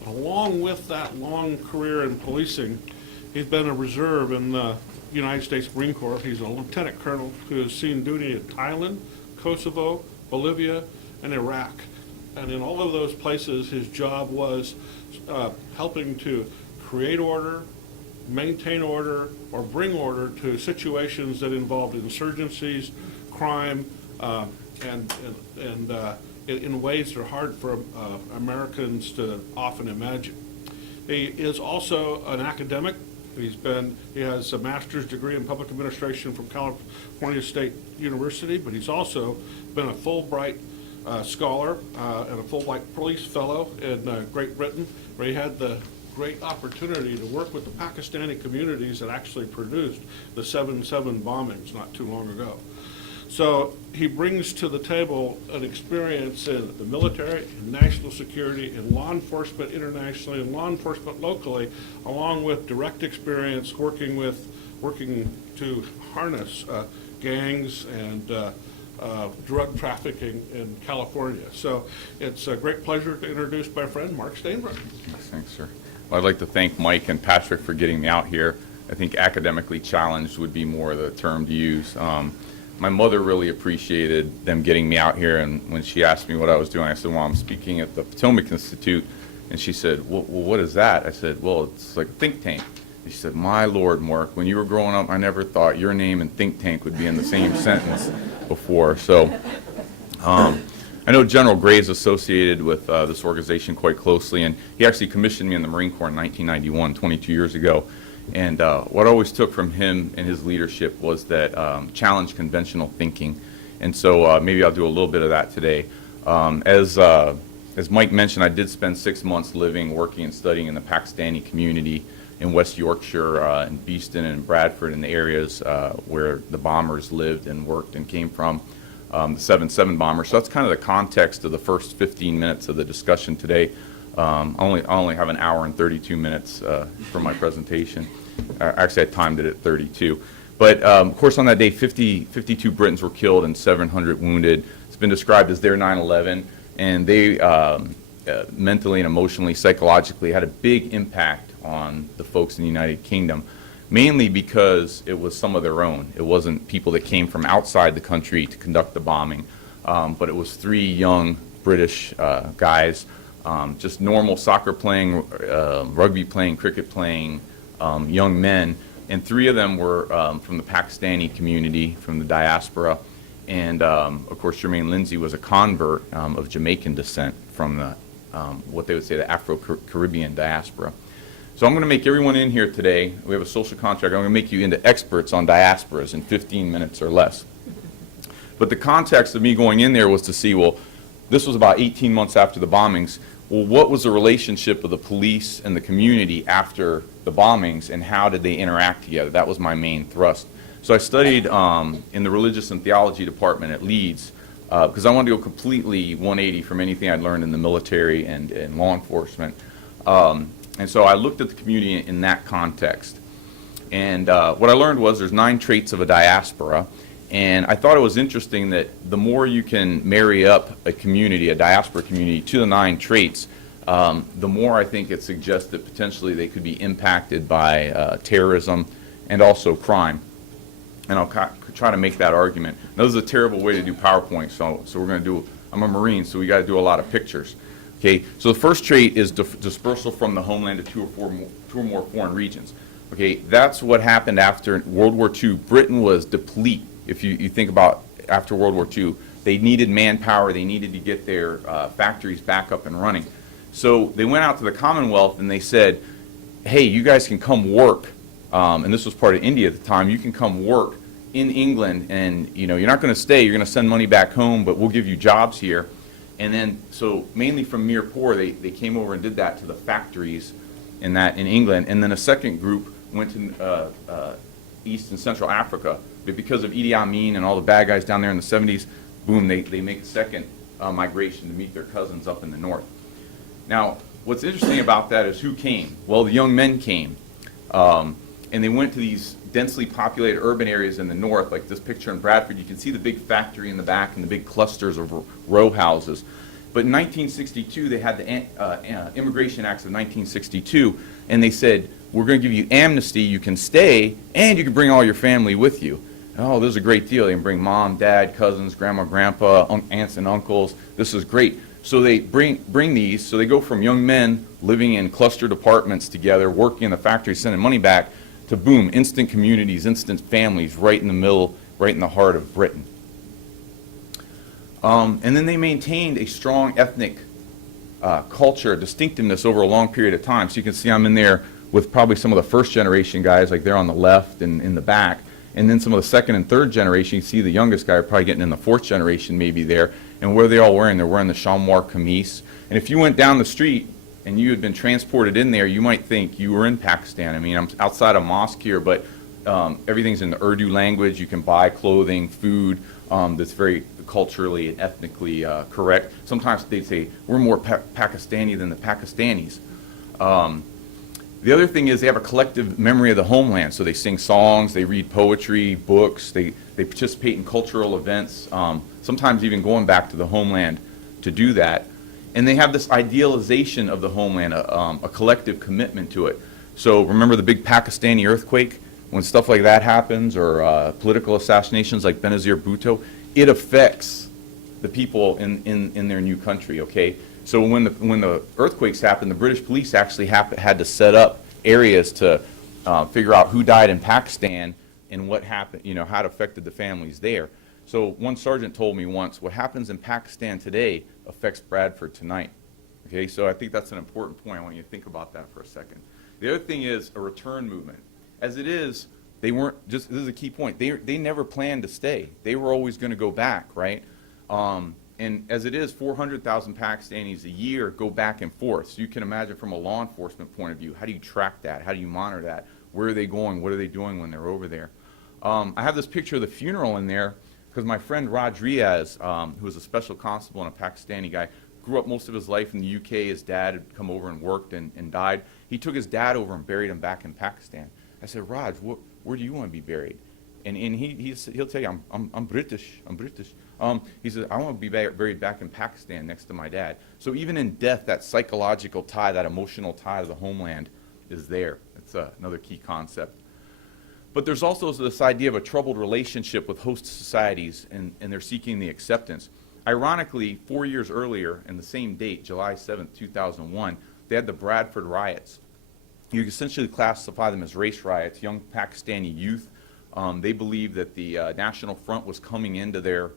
Along with that long career in policing, he's been a reserve in the United States Marine Corps. He's a lieutenant colonel who has seen duty in Thailand, Kosovo, Bolivia, and Iraq. And in all of those places, his job was helping to create order, maintain order, or bring order to situations that involved insurgencies, crime, and in ways that are hard for Americans to often imagine. He is also an academic. He has a master's degree in public administration from California State University, but he's also been a Fulbright scholar and a Fulbright Police Fellow in Great Britain, where he had the great opportunity to work with the Pakistani communities that actually produced the 7/7 bombings not too long ago. So he brings to the table an experience in the military, in national security, in law enforcement internationally, and law enforcement locally, along with direct experience working to harness gangs and drug trafficking in California. So it's a great pleasure to introduce my friend Mark Stainbrook. Thanks, sir. Well, I'd like to thank Mike and Patrick for getting me out here. I think academically challenged would be more the term to use. My mother really appreciated them getting me out here, and when she asked me what I was doing, I said, well, I'm speaking at the Potomac Institute, and she said, well, what is that? I said, well, it's like a think tank. And she said, my Lord, Mark, when you were growing up, I never thought your name and think tank would be in the same sentence before. So I know General Gray is associated with this organization quite closely, and he actually commissioned me in the Marine Corps in 1991, 22 years ago. And what I always took from him and his leadership was that challenge conventional thinking. And so maybe I'll do a little bit of that today. As Mike mentioned, I did spend 6 months living, working, and studying in the Pakistani community in West Yorkshire, in Beeston and Bradford, in the areas where the bombers lived and worked and came from, the 7/7 bombers. So that's kind of the context of the first 15 minutes of the discussion today. I only have an hour and 32 minutes for my presentation. Actually, I timed it at 32. But, of course, on that day, 52 Britons were killed and 700 wounded. It's been described as their 9/11, and they mentally and emotionally, psychologically, had a big impact on the folks in the United Kingdom, mainly because it was some of their own. It wasn't people that came from outside the country to conduct the bombing, but it was 3 young British guys, just normal soccer playing, rugby playing, cricket playing young men, and 3 of them were from the Pakistani community, from the diaspora, and of course Jermaine Lindsay was a convert of Jamaican descent from the what they would say the Afro-Caribbean diaspora. So I'm going to make everyone in here today, we have a social contract, I'm going to make you into experts on diasporas in 15 minutes or less. But the context of me going in there was to see, well, this was about 18 months after the bombings. Well, what was the relationship of the police and the community after the bombings, and how did they interact together? That was my main thrust. So I studied in the religious and theology department at Leeds because I wanted to go completely 180 from anything I'd learned in the military and law enforcement. And so I looked at the community in that context. And what I learned was there's 9 traits of a diaspora. And I thought it was interesting that the more you can marry up a community, a diaspora community, to the 9 traits, the more I think it suggests that potentially they could be impacted by terrorism and also crime. And I'll try to make that argument. Now, this is a terrible way to do PowerPoint, so we're going to do, I'm a Marine, so we got to do a lot of pictures. Okay, so the first trait is dispersal from the homeland to two or more foreign regions. Okay, that's what happened after World War II. Britain was deplete. If you think about after World War II, they needed manpower. They needed to get their factories back up and running. So they went out to the Commonwealth and they said, hey, you guys can come work. And this was part of India at the time. You can come work in England, and you're not going to stay. You're going to send money back home, but we'll give you jobs here. And then, so mainly from Mirpur, they came over and did that to the factories in England. And then a second group went to East and Central Africa. But because of Idi Amin and all the bad guys down there in the 70s, boom, they make a second migration to meet their cousins up in the north. Now, what's interesting about that is who came? Well, the young men came. And they went to these densely populated urban areas in the north, like this picture in Bradford. You can see the big factory in the back and the big clusters of row houses. But in 1962, they had the Immigration Acts of 1962, and they said, we're going to give you amnesty, you can stay, and you can bring all your family with you. Oh, this is a great deal. They can bring mom, dad, cousins, grandma, grandpa, aunts and uncles. This is great. So they bring these, so they go from young men living in clustered apartments together, working in the factory, sending money back, to boom, instant communities, instant families, right in the middle, right in the heart of Britain. And then they maintained a strong ethnic culture, distinctiveness over a long period of time. So you can see I'm in there with probably some of the first generation guys, like they're on the left and in the back, and then some of the second and third generation. You see the youngest guy probably getting in the fourth generation maybe there. And what are they all wearing? They're wearing the chamois camise. And if you went down the street and you had been transported in there, you might think you were in Pakistan. I mean, I'm outside a mosque here, but everything's in the Urdu language. You can buy clothing, food that's very culturally and ethnically correct. Sometimes they say, we're more Pakistani than the Pakistanis. The other thing is they have a collective memory of the homeland. So they sing songs, they read poetry, books, they participate in cultural events, sometimes even going back to the homeland to do that. And they have this idealization of the homeland, a collective commitment to it. So remember the big Pakistani earthquake? When stuff like that happens, or political assassinations like Benazir Bhutto, it affects the people in their new country, okay? So when the earthquakes happened, the British police actually had to set up areas to figure out who died in Pakistan and what happened, how it affected the families there. So one sergeant told me once, what happens in Pakistan today affects Bradford tonight. Okay, so I think that's an important point. I want you to think about that for a second. The other thing is a return movement. As it is, they weren't just, this is a key point, they never planned to stay. They were always going to go back, right? And as it is, 400,000 Pakistanis a year go back and forth. So you can imagine from a law enforcement point of view, how do you track that? How do you monitor that? Where are they going? What are they doing when they're over there? I have this picture of the funeral in there because my friend Raj Riaz, who was a special constable and a Pakistani guy, grew up most of his life in the UK. His dad had come over and worked and died. He took his dad over and buried him back in Pakistan. I said, Raj, where do you want to be buried? And he'll tell you, I'm British. He says, I want to be buried back in Pakistan next to my dad. So even in death, that psychological tie, that emotional tie to the homeland is there. That's another key concept. But there's also this idea of a troubled relationship with host societies, and they're seeking the acceptance. Ironically, 4 years earlier, in the same date, July 7th, 2001, they had the Bradford riots. You essentially classify them as race riots, young Pakistani youth. They believed that the National Front was coming into their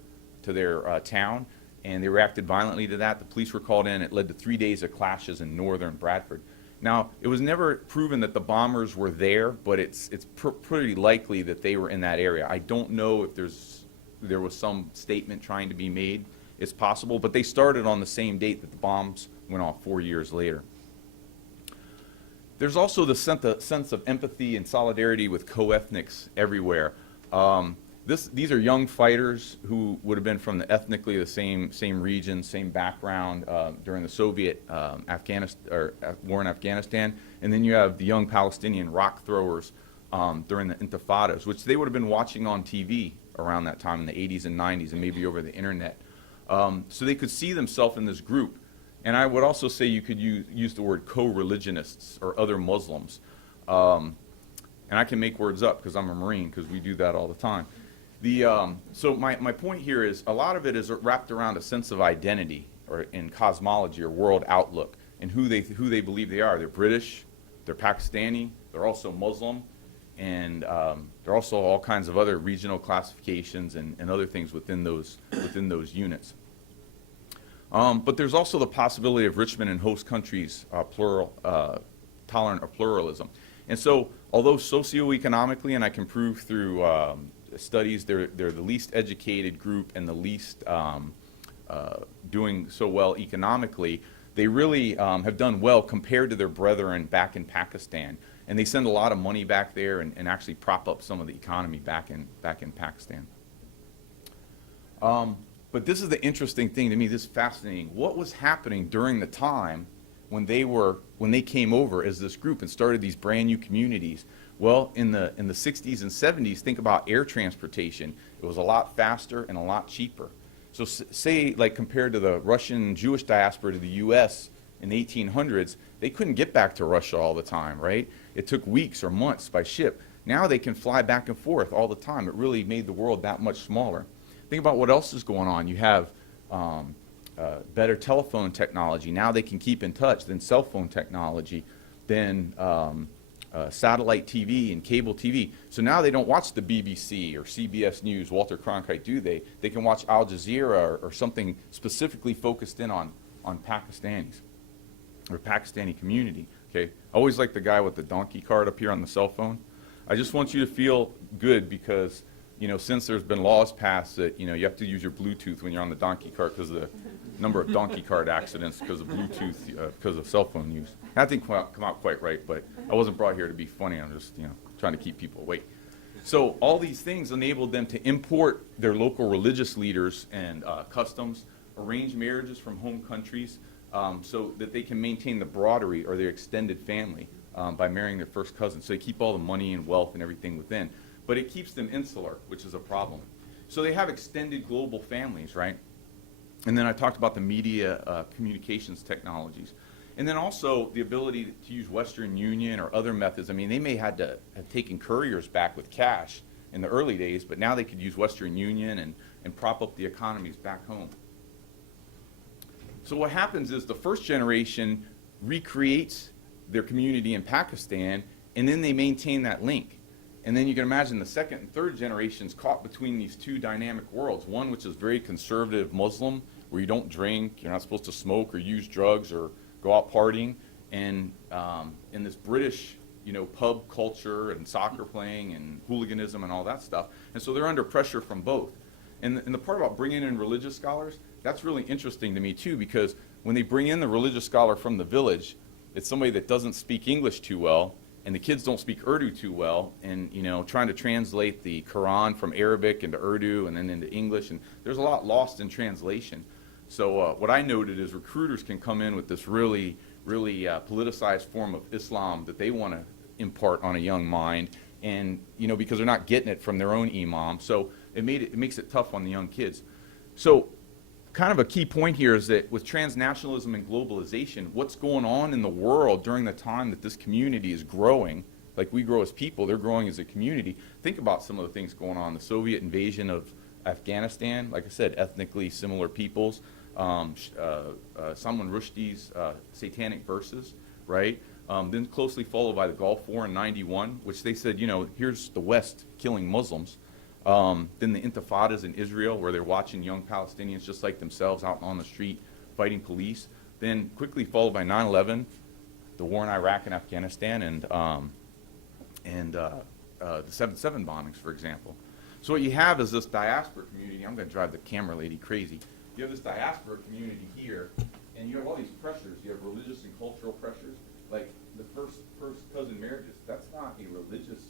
town, and they reacted violently to that. The police were called in. It led to 3 days of clashes in northern Bradford. Now, it was never proven that the bombers were there, but it's pretty likely that they were in that area. I don't know if there was some statement trying to be made. It's possible, but they started on the same date that the bombs went off 4 years later. There's also the sense of empathy and solidarity with co-ethnics everywhere. These are young fighters who would have been from ethnically the same region, same background during the Soviet war in Afghanistan, and then you have the young Palestinian rock throwers during the Intifadas, which they would have been watching on TV around that time in the 80s and 90s, and maybe over the internet. So they could see themselves in this group. And I would also say you could use the word co-religionists or other Muslims. And I can make words up because I'm a Marine, because we do that all the time. So my point here is a lot of it is wrapped around a sense of identity, or in cosmology or world outlook, and who they believe they are. They're British, they're Pakistani, they're also Muslim, and there are also all kinds of other regional classifications and other things within those units. But there's also the possibility of Richmond and host countries tolerant of pluralism. And so, although socioeconomically, and I can prove through studies, they're the least educated group and the least doing so well economically, they really have done well compared to their brethren back in Pakistan. And they send a lot of money back there and actually prop up some of the economy back in Pakistan. But this is the interesting thing to me, this is fascinating. What was happening during the time when they came over as this group and started these brand new communities? Well, in the 60s and 70s, think about air transportation. It was a lot faster and a lot cheaper. So say, like, compared to the Russian Jewish diaspora to the U.S. in the 1800s, they couldn't get back to Russia all the time, right? It took weeks or months by ship. Now they can fly back and forth all the time. It really made the world that much smaller. Think about what else is going on. You have better telephone technology. Now they can keep in touch than cell phone technology, than satellite TV and cable TV. So now they don't watch the BBC or CBS News, Walter Cronkite, do they? They can watch Al Jazeera or something specifically focused in on Pakistanis. or Pakistani community, okay? I always like the guy with the donkey cart up here on the cell phone. I just want you to feel good because, since there's been laws passed that, you have to use your Bluetooth when you're on the donkey cart because of the number of donkey cart accidents because of Bluetooth, because of cell phone use. That didn't come out quite right, but I wasn't brought here to be funny. I'm just, trying to keep people awake. So all these things enabled them to import their local religious leaders and customs, arrange marriages from home countries, so that they can maintain the broadery or their extended family by marrying their first cousin. So they keep all the money and wealth and everything within. But it keeps them insular, which is a problem. So they have extended global families, right? And then I talked about the media communications technologies. And then also the ability to use Western Union or other methods. I mean, they may had to have taken couriers back with cash in the early days, but now they could use Western Union and prop up the economies back home. So what happens is the first generation recreates their community in Pakistan, and then they maintain that link. And then you can imagine the second and third generations caught between these two dynamic worlds. One which is very conservative Muslim, where you don't drink, you're not supposed to smoke or use drugs or go out partying, and in this British, pub culture and soccer playing and hooliganism and all that stuff. And so they're under pressure from both. And the part about bringing in religious scholars, that's really interesting to me too, because when they bring in the religious scholar from the village, it's somebody that doesn't speak English too well, and the kids don't speak Urdu too well, and trying to translate the Quran from Arabic into Urdu and then into English, and there's a lot lost in translation. So what I noted is recruiters can come in with this really, really politicized form of Islam that they want to impart on a young mind, and because they're not getting it from their own imam, so it makes it tough on the young kids. So kind of a key point here is that with transnationalism and globalization, what's going on in the world during the time that this community is growing, like we grow as people, they're growing as a community. Think about some of the things going on. The Soviet invasion of Afghanistan, like I said, ethnically similar peoples. Salman Rushdie's Satanic Verses, right? Then closely followed by the Gulf War in '91, which they said, here's the West killing Muslims. Then the Intifadas in Israel, where they're watching young Palestinians just like themselves out on the street fighting police. Then quickly followed by 9/11, the war in Iraq and Afghanistan, and the 7/7 bombings, for example. So what you have is this diaspora community. I'm going to drive the camera lady crazy. You have this diaspora community here, and you have all these pressures. You have religious and cultural pressures, like the first cousin marriages. That's not a religious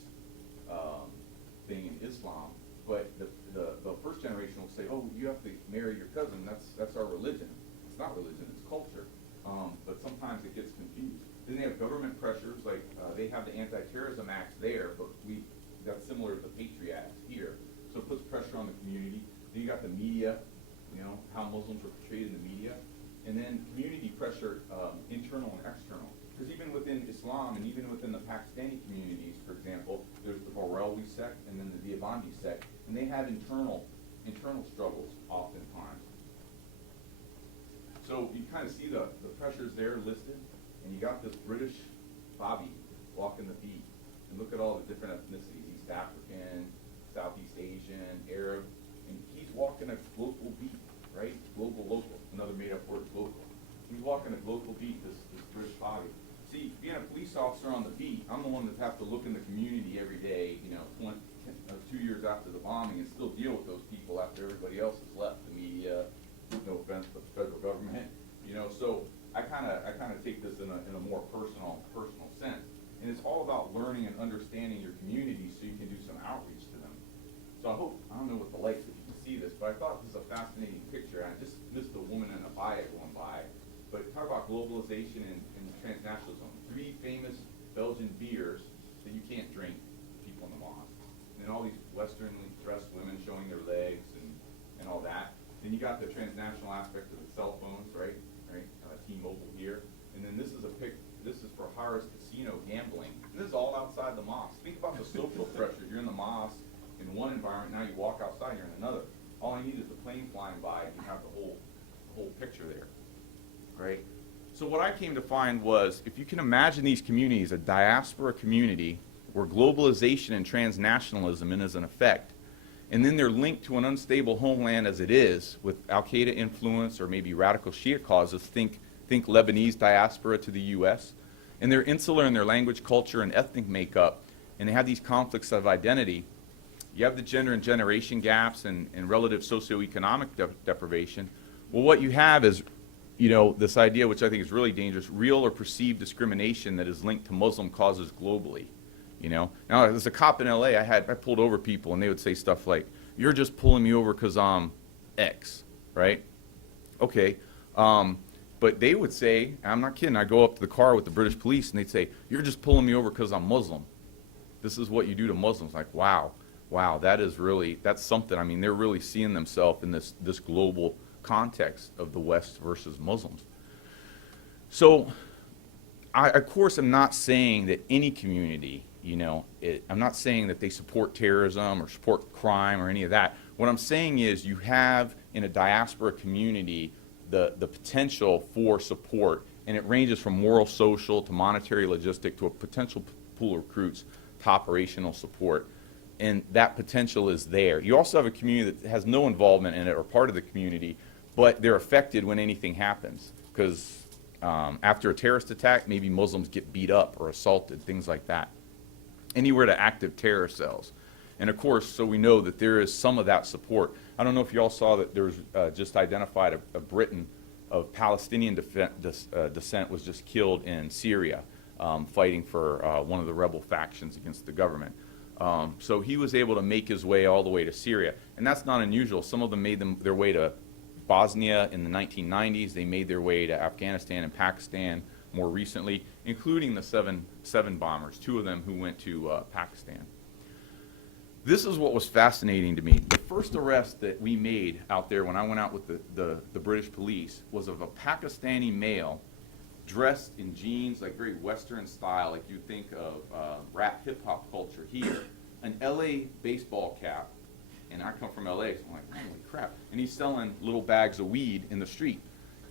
thing in Islam, but the first generation will say, "Oh, you have to marry your cousin. That's our religion." It's not religion; it's culture. But sometimes it gets confused. Then they have government pressures, like they have the Anti-Terrorism Act there, but that's similar to the Patriot Act here. So it puts pressure on the community. Then you got the media, how Muslims are portrayed in the media. And then community pressure, internal and external. Because even within Islam and even within the Pakistani communities, for example, there's the Barelwi sect and then the Deobandi sect, and they have internal struggles oftentimes. So you kind of see the pressures there listed, and you got this British Bobby walking the beat. And look at all the different ethnicities, East African, Southeast Asian, Arab, and he's walking a local beat, right? Global, local, another made-up word, local. He's walking a local beat, this British Bobby. See, being a police officer on the beat, I'm the one that has to look in the community every day, 2 years after the bombing, and still deal with those people after everybody else has left, the media, no offense, but the federal government, So I kind of take this in a more personal sense. And it's all about learning and understanding your community so you can do some outreach to them. So I don't know what the lights, if you can see this, but I thought this was a fascinating picture. And I just missed the woman in a baya going by. But talk about globalization and transnationalism. 3 famous Belgian beers that you can't drink, people in the mosque. And then all these Westernly dressed women showing their legs and all that. Then you got the transnational aspect of the cell phones, right? T-Mobile here. And then this is for Harris Casino gambling. And this is all outside the mosque. Think about the social pressure. You're in the mosque in one environment, now you walk outside, you're in another. All I need is the plane flying by, and you have the whole picture there. Right? So what I came to find was, if you can imagine these communities, a diaspora community, where globalization and transnationalism is in effect, and then they're linked to an unstable homeland as it is, with Al-Qaeda influence or maybe radical Shia causes, think think Lebanese diaspora to the U.S., and they're insular in their language, culture, and ethnic makeup, and they have these conflicts of identity. You have the gender and generation gaps and relative socioeconomic deprivation. Well, what you have is, this idea, which I think is really dangerous, real or perceived discrimination that is linked to Muslim causes globally. Now, as a cop in LA, I pulled over people, and they would say stuff like, "You're just pulling me over because I'm X," right? Okay. But they would say, I'm not kidding, I go up to the car with the British police, and they'd say, "You're just pulling me over because I'm Muslim. This is what you do to Muslims." Like, wow, that's something. I mean, they're really seeing themselves in this global context of the West versus Muslims. So, I, of course, am not saying that any community, I'm not saying that they support terrorism or support crime or any of that. What I'm saying is you have in a diaspora community the potential for support, and it ranges from moral, social, to monetary, logistic, to a potential pool of recruits to operational support. And that potential is there. You also have a community that has no involvement in it or part of the community, but they're affected when anything happens. Because after a terrorist attack, maybe Muslims get beat up or assaulted, things like that. Anywhere to active terror cells. And of course, so we know that there is some of that support. I don't know if you all saw that there was just identified a Briton of Palestinian descent was just killed in Syria, fighting for one of the rebel factions against the government. So he was able to make his way all the way to Syria. And that's not unusual. Some of them made their way to Bosnia in the 1990s. They made their way to Afghanistan and Pakistan more recently, including the seven bombers, 2 of them who went to Pakistan. This is what was fascinating to me. The first arrest that we made out there when I went out with the British police was of a Pakistani male dressed in jeans, like very Western style, like you think of rap hip-hop culture here, an LA baseball cap, and I come from LA, so I'm like, holy crap. And he's selling little bags of weed in the street.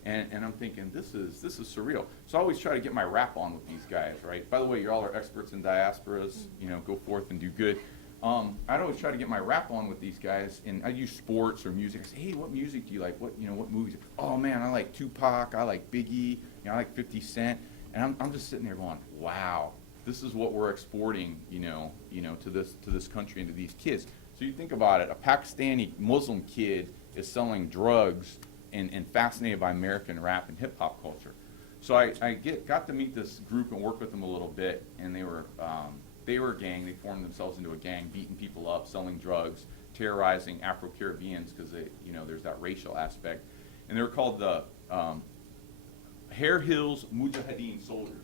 And I'm thinking, this is surreal. So I always try to get my rap on with these guys, right? By the way, you all are experts in diasporas, go forth and do good. I'd always try to get my rap on with these guys, and I use sports or music. I say, hey, what music do you like? What movies? Oh man, I like Tupac, I like Biggie, I like 50 Cent. And I'm just sitting there going, wow, this is what we're exporting, to this country and to these kids. So you think about it, a Pakistani Muslim kid is selling drugs and fascinated by American rap and hip hop culture. So I got to meet this group and work with them a little bit, and they were a gang. They formed themselves into a gang, beating people up, selling drugs, terrorizing Afro-Caribbeans because there's that racial aspect. And they were called the Hare Hills Mujahideen Soldiers.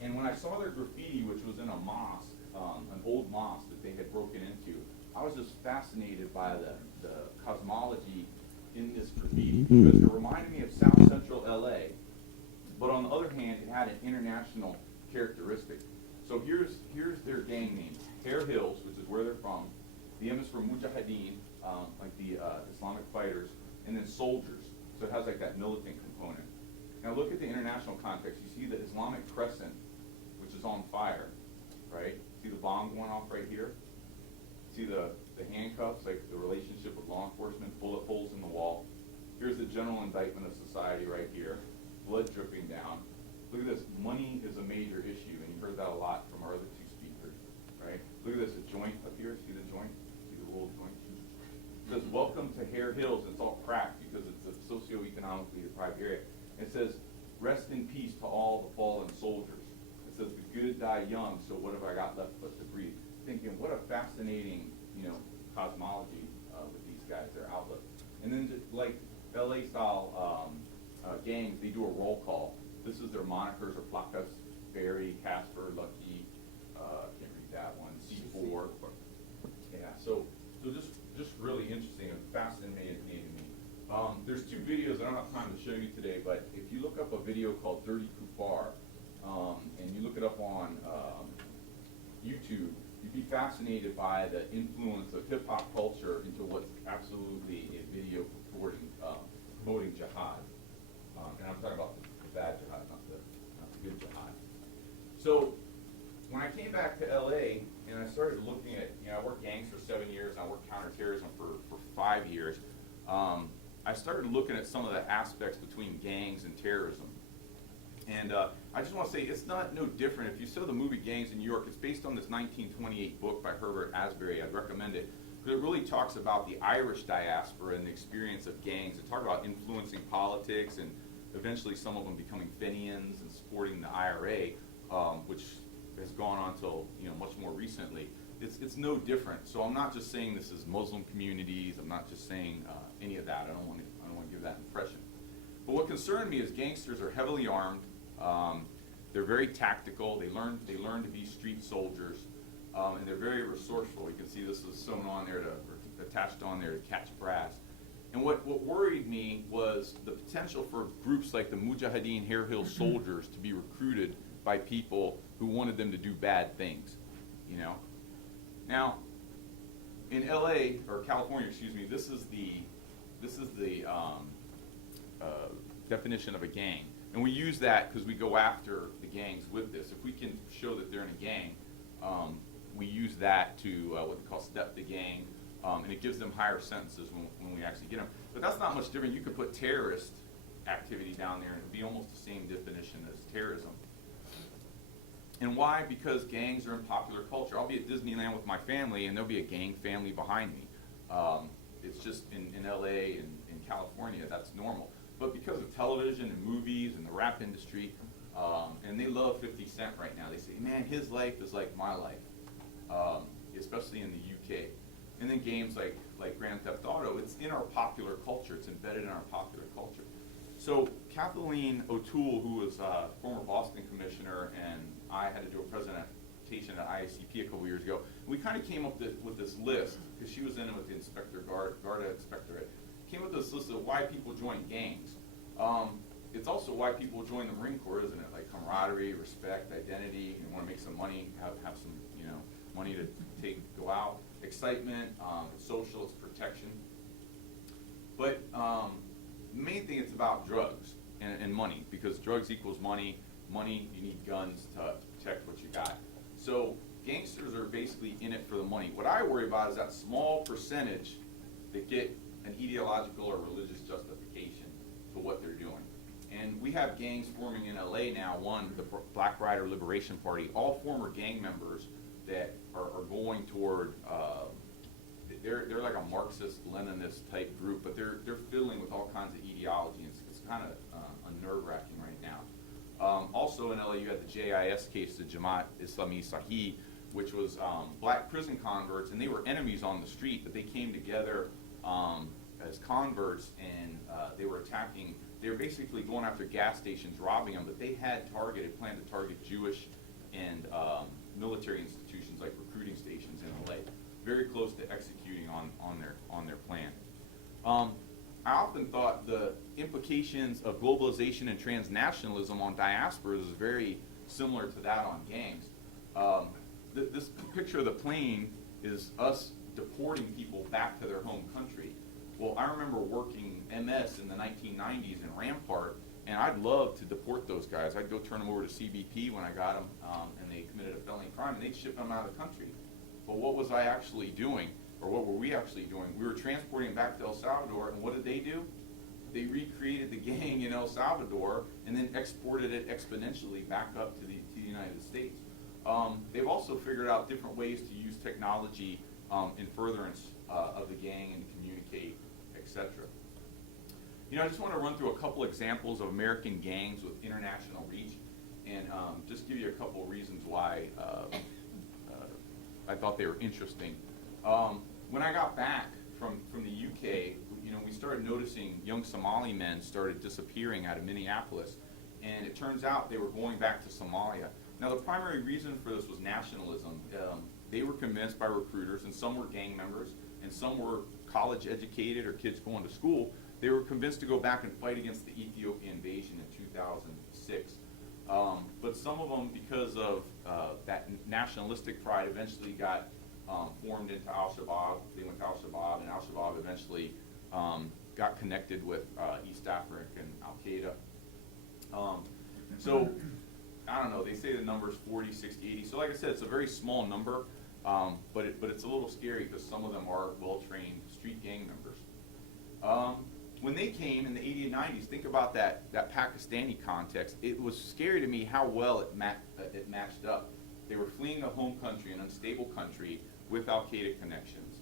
And when I saw their graffiti, which was in a mosque, an old mosque that they had broken into, I was just fascinated by the cosmology in this graffiti because it reminded me of South Central LA, but on the other hand, it had an international characteristic. So here's their gang name, Hare Hills, which is where they're from. The M is for Mujahideen, like the Islamic fighters, and then soldiers. So it has like that militant component. Now look at the international context. You see the Islamic crescent, which is on fire, right? See the bomb going off right here? See the handcuffs, like the relationship with law enforcement, bullet holes in the wall. Here's the general indictment of society right here, blood dripping down. Look at this, money is a major issue, and you heard that a lot from our other 2 speakers, right? Look at this, a joint up here, see the joint? See the little joint? It says, welcome to Hare Hills. It's all cracked because it's a socioeconomically deprived area. It says, rest in peace to all the fallen soldiers. It says, the good die young, so what have I got left but to breathe? Thinking, what a fascinating, cosmology with these guys, their outlook. And then, just like LA-style gangs, they do a roll call. This is their monikers or placas: Barry, Casper, Lucky, can't read that one, C4. Yeah, so just really interesting and fascinating to me. There's 2 videos I don't have time to show you today, but if you look up a video called Dirty Kuffar, and you look it up on YouTube, you'd be fascinated by the influence of hip-hop culture into what's absolutely a video promoting jihad. And I'm talking about the bad jihad, not the good jihad. So when I came back to LA and I started looking at, I worked gangs for 7 years and I worked counterterrorism for 5 years, I started looking at some of the aspects between gangs and terrorism. And I just want to say it's not no different. If you saw the movie Gangs in New York, it's based on this 1928 book by Herbert Asbury. I'd recommend it because it really talks about the Irish diaspora and the experience of gangs. It talks about influencing politics and eventually some of them becoming Fenians and supporting the IRA, which has gone on till much more recently. It's no different. So I'm not just saying this is Muslim communities. I'm not just saying any of that. I don't want to give that impression. But what concerned me is gangsters are heavily armed. They're very tactical. They learn to be street soldiers, and they're very resourceful. You can see this is sewn on there or attached on there to catch brass. And what worried me was the potential for groups like the Mujahideen Hair Hill Soldiers to be recruited by people who wanted them to do bad things. Now, in LA or California, excuse me, this is the definition of a gang. And we use that because we go after the gangs with this. If we can show that they're in a gang, we use that to what they call step the gang, and it gives them higher sentences when we actually get them. But that's not much different. You could put terrorist activity down there and it would be almost the same definition as terrorism. And why? Because gangs are in popular culture. I'll be at Disneyland with my family and there'll be a gang family behind me. It's just in LA and in California, that's normal. But because of television and movies and the rap industry, and they love 50 Cent right now. They say, man, his life is like my life, especially in the UK. And then games like Grand Theft Auto, it's in our popular culture. It's embedded in our popular culture. So Kathleen O'Toole, who was a former Boston commissioner, and I had to do a presentation at IACP a couple years ago. We kind of came up with this list, because she was in it with the inspector, Garda Inspectorate, came up with this list of why people join gangs. It's also why people join the Marine Corps, isn't it? Like camaraderie, respect, identity, you want to make some money, have some money to go out, excitement, it's social, it's protection. But the main thing, it's about drugs and money, because drugs equals money. Money, you need guns to protect what you got. So gangsters are basically in it for the money. What I worry about is that small percentage that get an ideological or religious justification to what they're doing. And we have gangs forming in LA now. One, the Black Rider Liberation Party, all former gang members that are going toward, they're like a Marxist, Leninist type group, but they're fiddling with all kinds of ideology. It's kind of nerve-wracking right now. Also in LA, you had the JIS case, the Jamaat Islami Sahih, which was black prison converts, and they were enemies on the street, but they came together as converts, and they were attacking. They were basically going after gas stations, robbing them, but they had planned to target Jewish and military institutions like recruiting stations in LA. Very close to executing on their plan. I often thought the implications of globalization and transnationalism on diasporas is very similar to that on gangs. This picture of the plane is us deporting people back to their home country. Well, I remember working MS in the 1990s in Rampart, and I'd love to deport those guys. I'd go turn them over to CBP when I got them, and they committed a felony crime, and they'd ship them out of the country. But what was I actually doing? Or what were we actually doing? We were transporting them back to El Salvador, and what did they do? They recreated the gang in El Salvador and then exported it exponentially back up to the United States. They've also figured out different ways to use technology in furtherance of the gang and to communicate, etc. I just want to run through a couple examples of American gangs with international reach, and just give you a couple of reasons why I thought they were interesting. When I got back from the UK, we started noticing young Somali men started disappearing out of Minneapolis, and it turns out they were going back to Somalia. Now, the primary reason for this was nationalism. They were convinced by recruiters, and some were gang members, and some were college educated or kids going to school. They were convinced to go back and fight against the Ethiopian invasion in 2006. But some of them, because of that nationalistic pride, eventually got formed into Al-Shabaab. They went to Al-Shabaab, and Al-Shabaab eventually got connected with East African Al-Qaeda. So, I don't know, they say the number's 40, 60, 80. So like I said, it's a very small number, but it's a little scary because some of them are well-trained street gang members. When when they came in the 80s and 90s, think about that Pakistani context. It was scary to me how well it matched up. They were fleeing a home country, an unstable country, with Al-Qaeda connections.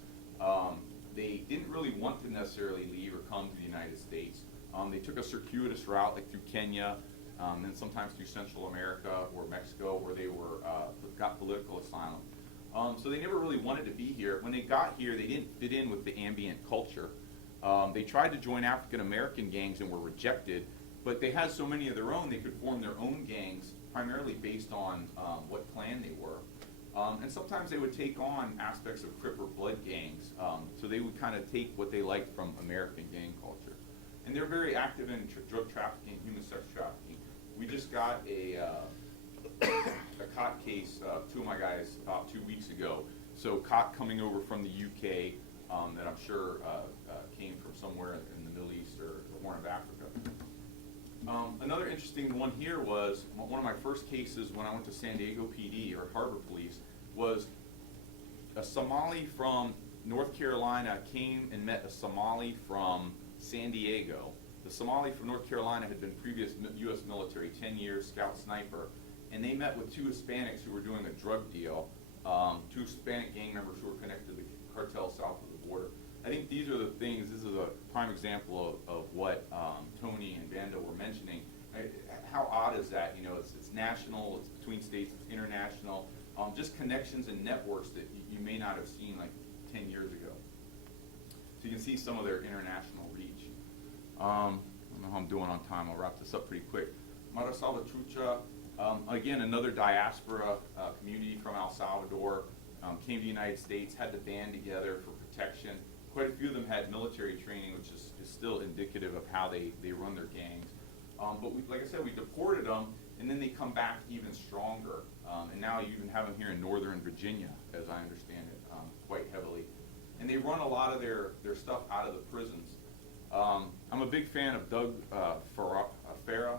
They didn't really want to necessarily leave or come to the United States. They took a circuitous route, like through Kenya, and sometimes through Central America or Mexico, where they got political asylum. So they never really wanted to be here. When they got here, they didn't fit in with the ambient culture. They tried to join African American gangs and were rejected, but they had so many of their own, they could form their own gangs, primarily based on what clan they were. And sometimes they would take on aspects of Crip or Blood gangs, so they would kind of take what they liked from American gang culture. And they're very active in drug trafficking, human sex trafficking. We just got a caught case, two of my guys, about 2 weeks ago. So caught coming over from the UK that I'm sure came from somewhere in the Middle East or the Horn of Africa. Another interesting one here was one of my first cases when I went to San Diego PD or Harbor Police was a Somali from North Carolina came and met a Somali from San Diego. The Somali from North Carolina had been previous U.S. military, 10 years, scout sniper, and they met with two Hispanics who were doing a drug deal, two Hispanic gang members who were connected to the cartel south of the border. I think these are the things, this is a prime example of what Tony and Vanda were mentioning. How odd is that? You know, it's national, it's between states, it's international, just connections and networks that you may not have seen like 10 years ago. So you can see some of their international reach. I don't know how I'm doing on time, I'll wrap this up pretty quick. Mara Salvatrucha, again, another diaspora community from El Salvador, came to the United States, had to band together for protection. Quite a few of them had military training, which is still indicative of how they run their gangs. But we, like I said, we deported them, and then they come back even stronger. And now you even have them here in Northern Virginia, as I understand it, quite heavily. And they run a lot of their stuff out of the prisons. I'm a big fan of Doug Farah,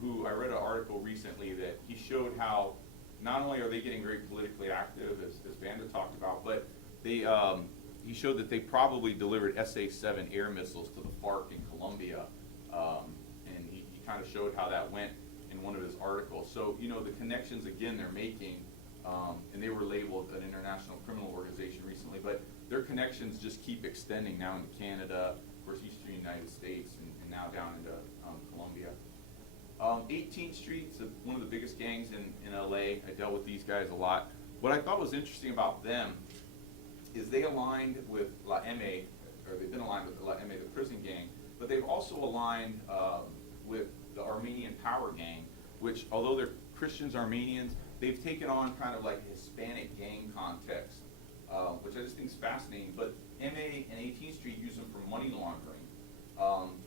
who I read an article recently that he showed how not only are they getting very politically active, as Vanda talked about, but he showed that they probably delivered SA-7 air missiles to the FARC in Colombia, and he kind of showed how that went in one of his articles. So, you know, the connections, again, they're making, and they were labeled an international criminal organization recently, but their connections just keep extending now into Canada, of course, eastern United States, and now down into Colombia. 18th Street's one of the biggest gangs in LA. I dealt with these guys a lot. What I thought was interesting about them is they aligned with La MA, or they've been aligned with La MA, the prison gang, but they've also aligned with the Armenian Power Gang, which, although they're Christians, Armenians, they've taken on kind of like a Hispanic gang context, which I just think is fascinating. But MA and 18th Street use them for money laundering.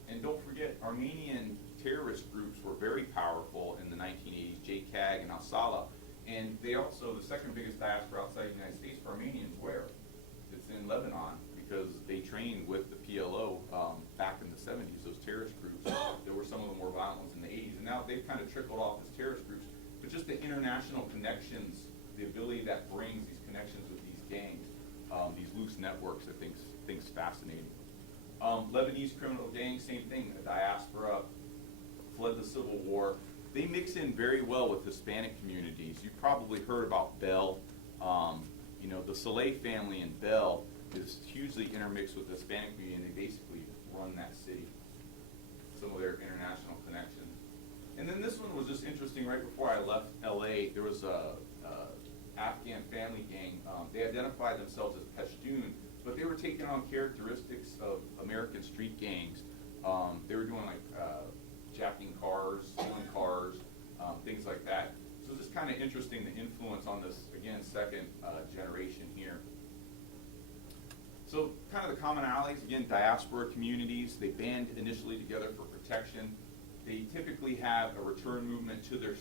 And don't forget, Armenian terrorist groups were very powerful in the 1980s, JCAG and Al-Sala. And they also, the second biggest diaspora outside the United States for Armenians, where? It's in Lebanon, because they trained with the PLO back in the 70s, those terrorist groups. There were some of the more violent ones in the 80s. And now they've kind of trickled off as terrorist groups. But just the international connections, the ability that brings these connections with these gangs, these loose networks, I think's fascinating. Lebanese criminal gangs, same thing, a diaspora, fled the Civil War. They mix in very well with Hispanic communities. You've probably heard about Bell. You know, the Soleil family in Bell is hugely intermixed with the Hispanic community, and they basically run that city. Some of their international connections. And then this one was just interesting. Right before I left LA, there was a Afghan family gang. They identified themselves as Pashtun, but they were taking on characteristics of American street gangs. They were doing like jacking cars, stealing cars, things like that. So it's just kind of interesting, the influence on this, again, second generation here. So kind of the commonalities, again, diaspora communities, they band initially together for protection. They typically have a return movement to their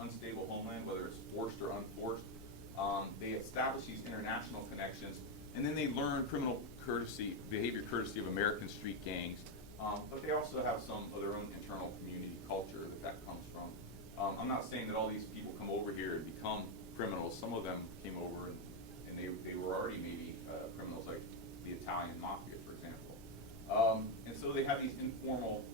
unstable homeland, whether it's forced or unforced. They establish these international connections, and then they learn criminal behavior courtesy of American street gangs. But they also have some of their own internal community culture that comes from. I'm not saying that all these people come over here and become criminals. Some of them came over and they were already maybe criminals, like the Italian mafia, for example. And so they have these informal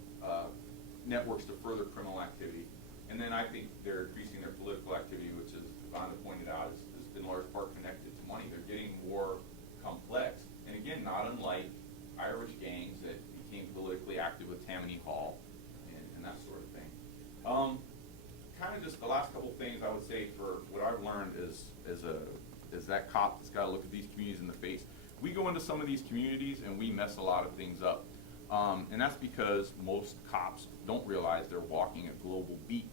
networks to further criminal activity. And then I think they're increasing their political activity, which, as Vonda pointed out, has been in large part connected to money. They're getting more complex. And again, not unlike Irish gangs that became politically active with Tammany Hall and that sort of thing. Kind of just the last couple things I would say for what I've learned is that cop that's got to look at these communities in the face. We go into some of these communities and we mess a lot of things up. And that's because most cops don't realize they're walking a global beat,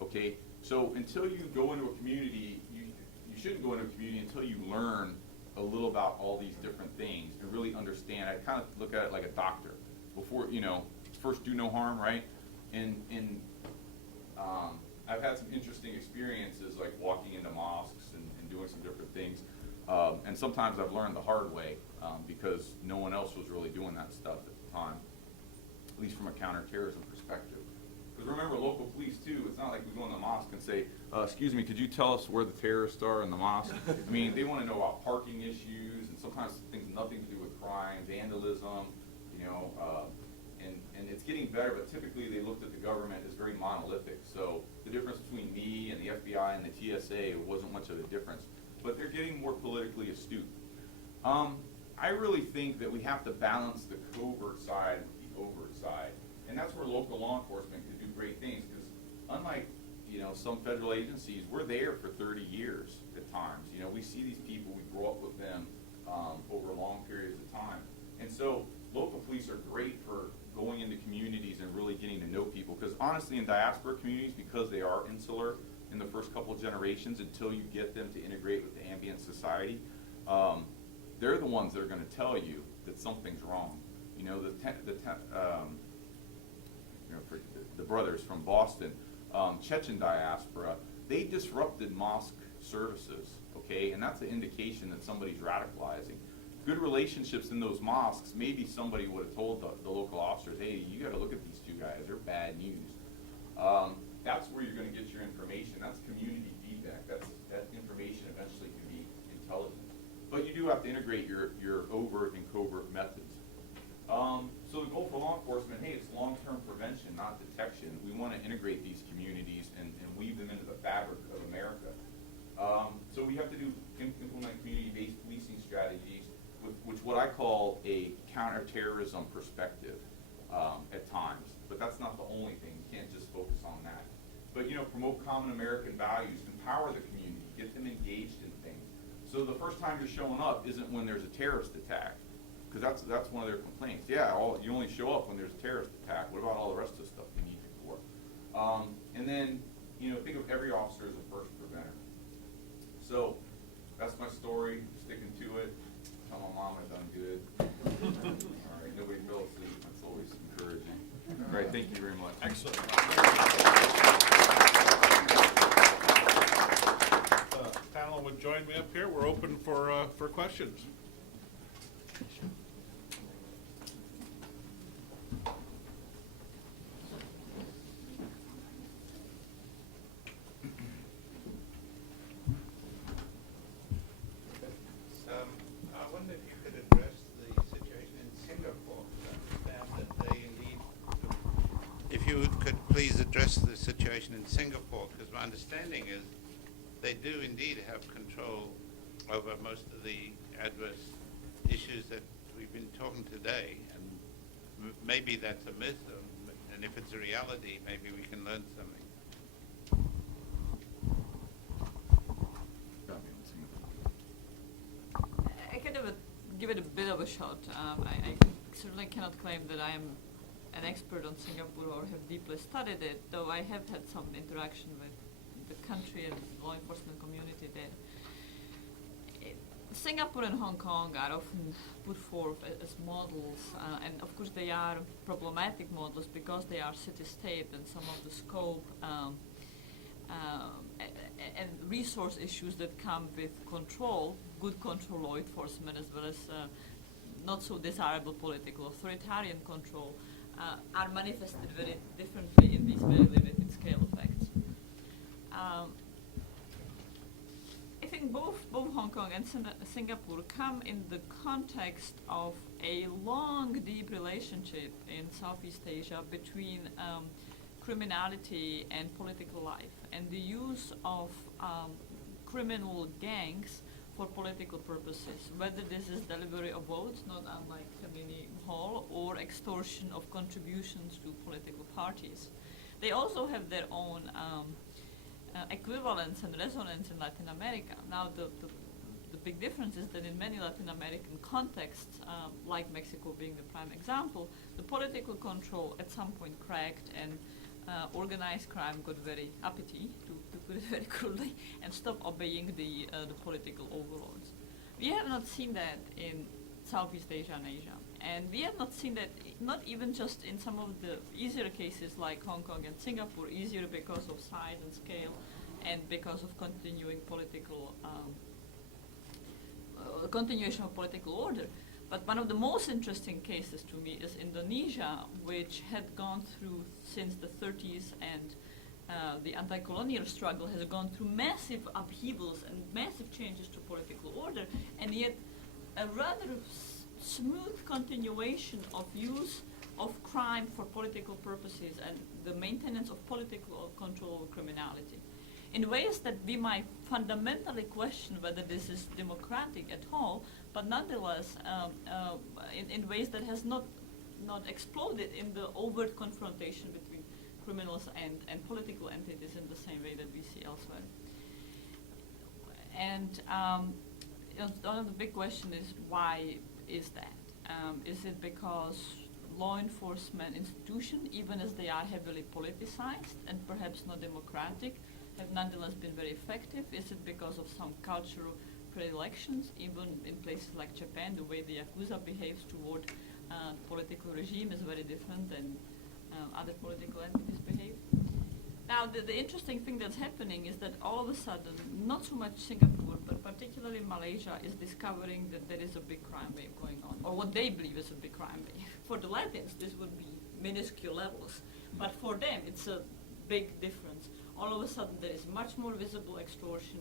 okay? So until you go into a community, you shouldn't go into a community until you learn a little about all these different things and really understand. I kind of look at it like a doctor. Before, first do no harm, right? And I've had some interesting experiences like walking into mosques and doing some different things. And sometimes I've learned the hard way because no one else was really doing that stuff at the time, at least from a counterterrorism perspective. Because remember, local police too, it's not like we go in the mosque and say, excuse me, could you tell us where the terrorists are in the mosque? I mean, they want to know about parking issues and sometimes things nothing to do with crime, vandalism, and it's getting better, but typically they looked at the government as very monolithic. So the difference between me and the FBI and the TSA wasn't much of a difference. But they're getting more politically astute. I really think that we have to balance the covert side with the overt side. And that's where local law enforcement can do great things, because unlike some federal agencies, we're there for 30 years at times. We see these people, we grow up with them over long periods of time. And so local police are great for going into communities and really getting to know people, because honestly in diaspora communities, because they are insular in the first couple of generations until you get them to integrate with the ambient society, they're the ones that are going to tell you that something's wrong. For the brothers from Boston, Chechen diaspora, they disrupted mosque services, okay? And that's an indication that somebody's radicalizing. Good relationships in those mosques, maybe somebody would have told the local officers, hey, you got to look at these two guys, they're bad news. That's where you're going to get your information. That's community feedback. That information eventually can be intelligence. But you do have to integrate your overt and covert methods. So the goal for law enforcement, hey, it's long-term prevention, not detection. We want to integrate these communities and weave them into the fabric of America. So we have to implement community-based policing strategies, which what I call a counterterrorism perspective at times. But that's not the only thing. You can't just focus on that. But promote common American values, empower the community, get them engaged in things. So the first time you're showing up isn't when there's a terrorist attack, because that's one of their complaints. Yeah, you only show up when there's a terrorist attack. What about all the rest of the stuff you need it for? And then think of every officer as a first preventer. So that's my story. Sticking to it. Tell my mom I've done good. All right, nobody fell asleep. That's always encouraging. All right, thank you very much. Excellent. Panel would join me up here. We're open for questions. I wonder if you could address the situation in Singapore. I understand that they indeed. If you could please address the situation in Singapore, because my understanding is they do indeed have control over most of the adverse issues that we've been talking today, and maybe that's a myth, and if it's a reality, maybe we can learn something. I can give it a bit of a shot. I certainly cannot claim that I am an expert on Singapore or have deeply studied it, though I have had some interaction with the country and law enforcement community there. Singapore and Hong Kong are often put forth as models, and of course they are problematic models because they are city-state, and some of the scope and resource issues that come with control, good control law enforcement, as well as not so desirable political authoritarian control, are manifested very differently in these very limited scale effects. I think both Hong Kong and Singapore come in the context of a long, deep relationship in Southeast Asia between criminality and political life, and the use of criminal gangs for political purposes, whether this is delivery of votes, not unlike Tammany Hall, or extortion of contributions to political parties. They also have their own equivalence and resonance in Latin America. Now, the big difference is that in many Latin American contexts, like Mexico being the prime example, the political control at some point cracked, and organized crime got very uppity, to put it very crudely, and stopped obeying the political overlords. We have not seen that in Southeast Asia and Asia. And we have not seen that, not even just in some of the easier cases like Hong Kong and Singapore, easier because of size and scale and because of continuing political continuation of political order. But one of the most interesting cases to me is Indonesia, which had gone through since the 30s, and the anti-colonial struggle has gone through massive upheavals and massive changes to political order, and yet a rather smooth continuation of use of crime for political purposes and the maintenance of political control over criminality in ways that we might fundamentally question whether this is democratic at all, but nonetheless in ways that has not exploded in the overt confrontation between criminals and political entities in the same way that we see elsewhere. And one of the big questions is, why is that? Is it because law enforcement institutions, even as they are heavily politicized and perhaps not democratic, have nonetheless been very effective? Is it because of some cultural predilections, even in places like Japan, the way the Yakuza behaves toward the political regime is very different than other political entities behave? Now, the interesting thing that's happening is that all of a sudden, not so much Singapore, but particularly Malaysia, is discovering that there is a big crime wave going on, or what they believe is a big crime wave. For the Latins, this would be minuscule levels, but for them, it's a big difference. All of a sudden, there is much more visible extortion,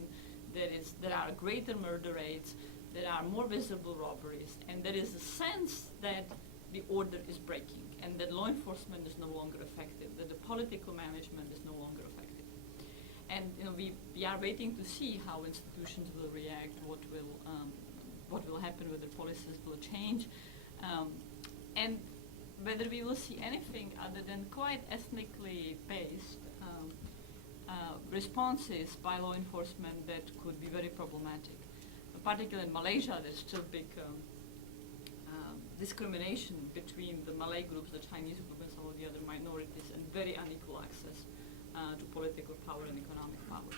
there are greater murder rates, there are more visible robberies, and there is a sense that the order is breaking, and that law enforcement is no longer effective, that the political management is no longer effective. And we are waiting to see how institutions will react, what will happen, whether policies will change, and whether we will see anything other than quite ethnically based responses by law enforcement that could be very problematic. Particularly in Malaysia, there's still big discrimination between the Malay groups, the Chinese group, and some of the other minorities, and very unequal access to political power and economic power.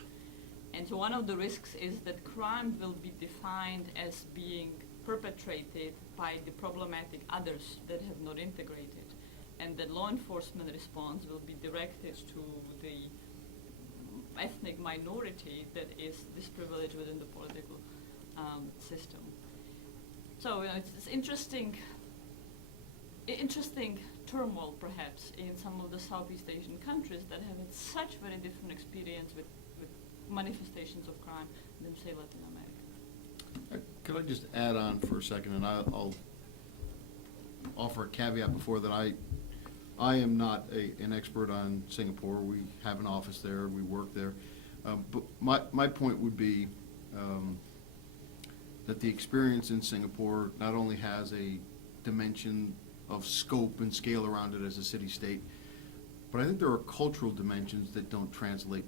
And so one of the risks is that crime will be defined as being perpetrated by the problematic others that have not integrated, and that law enforcement response will be directed to the ethnic minority that is disprivileged within the political system. So it's interesting turmoil, perhaps, in some of the Southeast Asian countries that have had such very different experience with manifestations of crime than, say, Latin America. Could I just add on for a second, and I'll offer a caveat before that. I am not an expert on Singapore. We have an office there. We work there. But my point would be that the experience in Singapore not only has a dimension of scope and scale around it as a city-state, but I think there are cultural dimensions that don't translate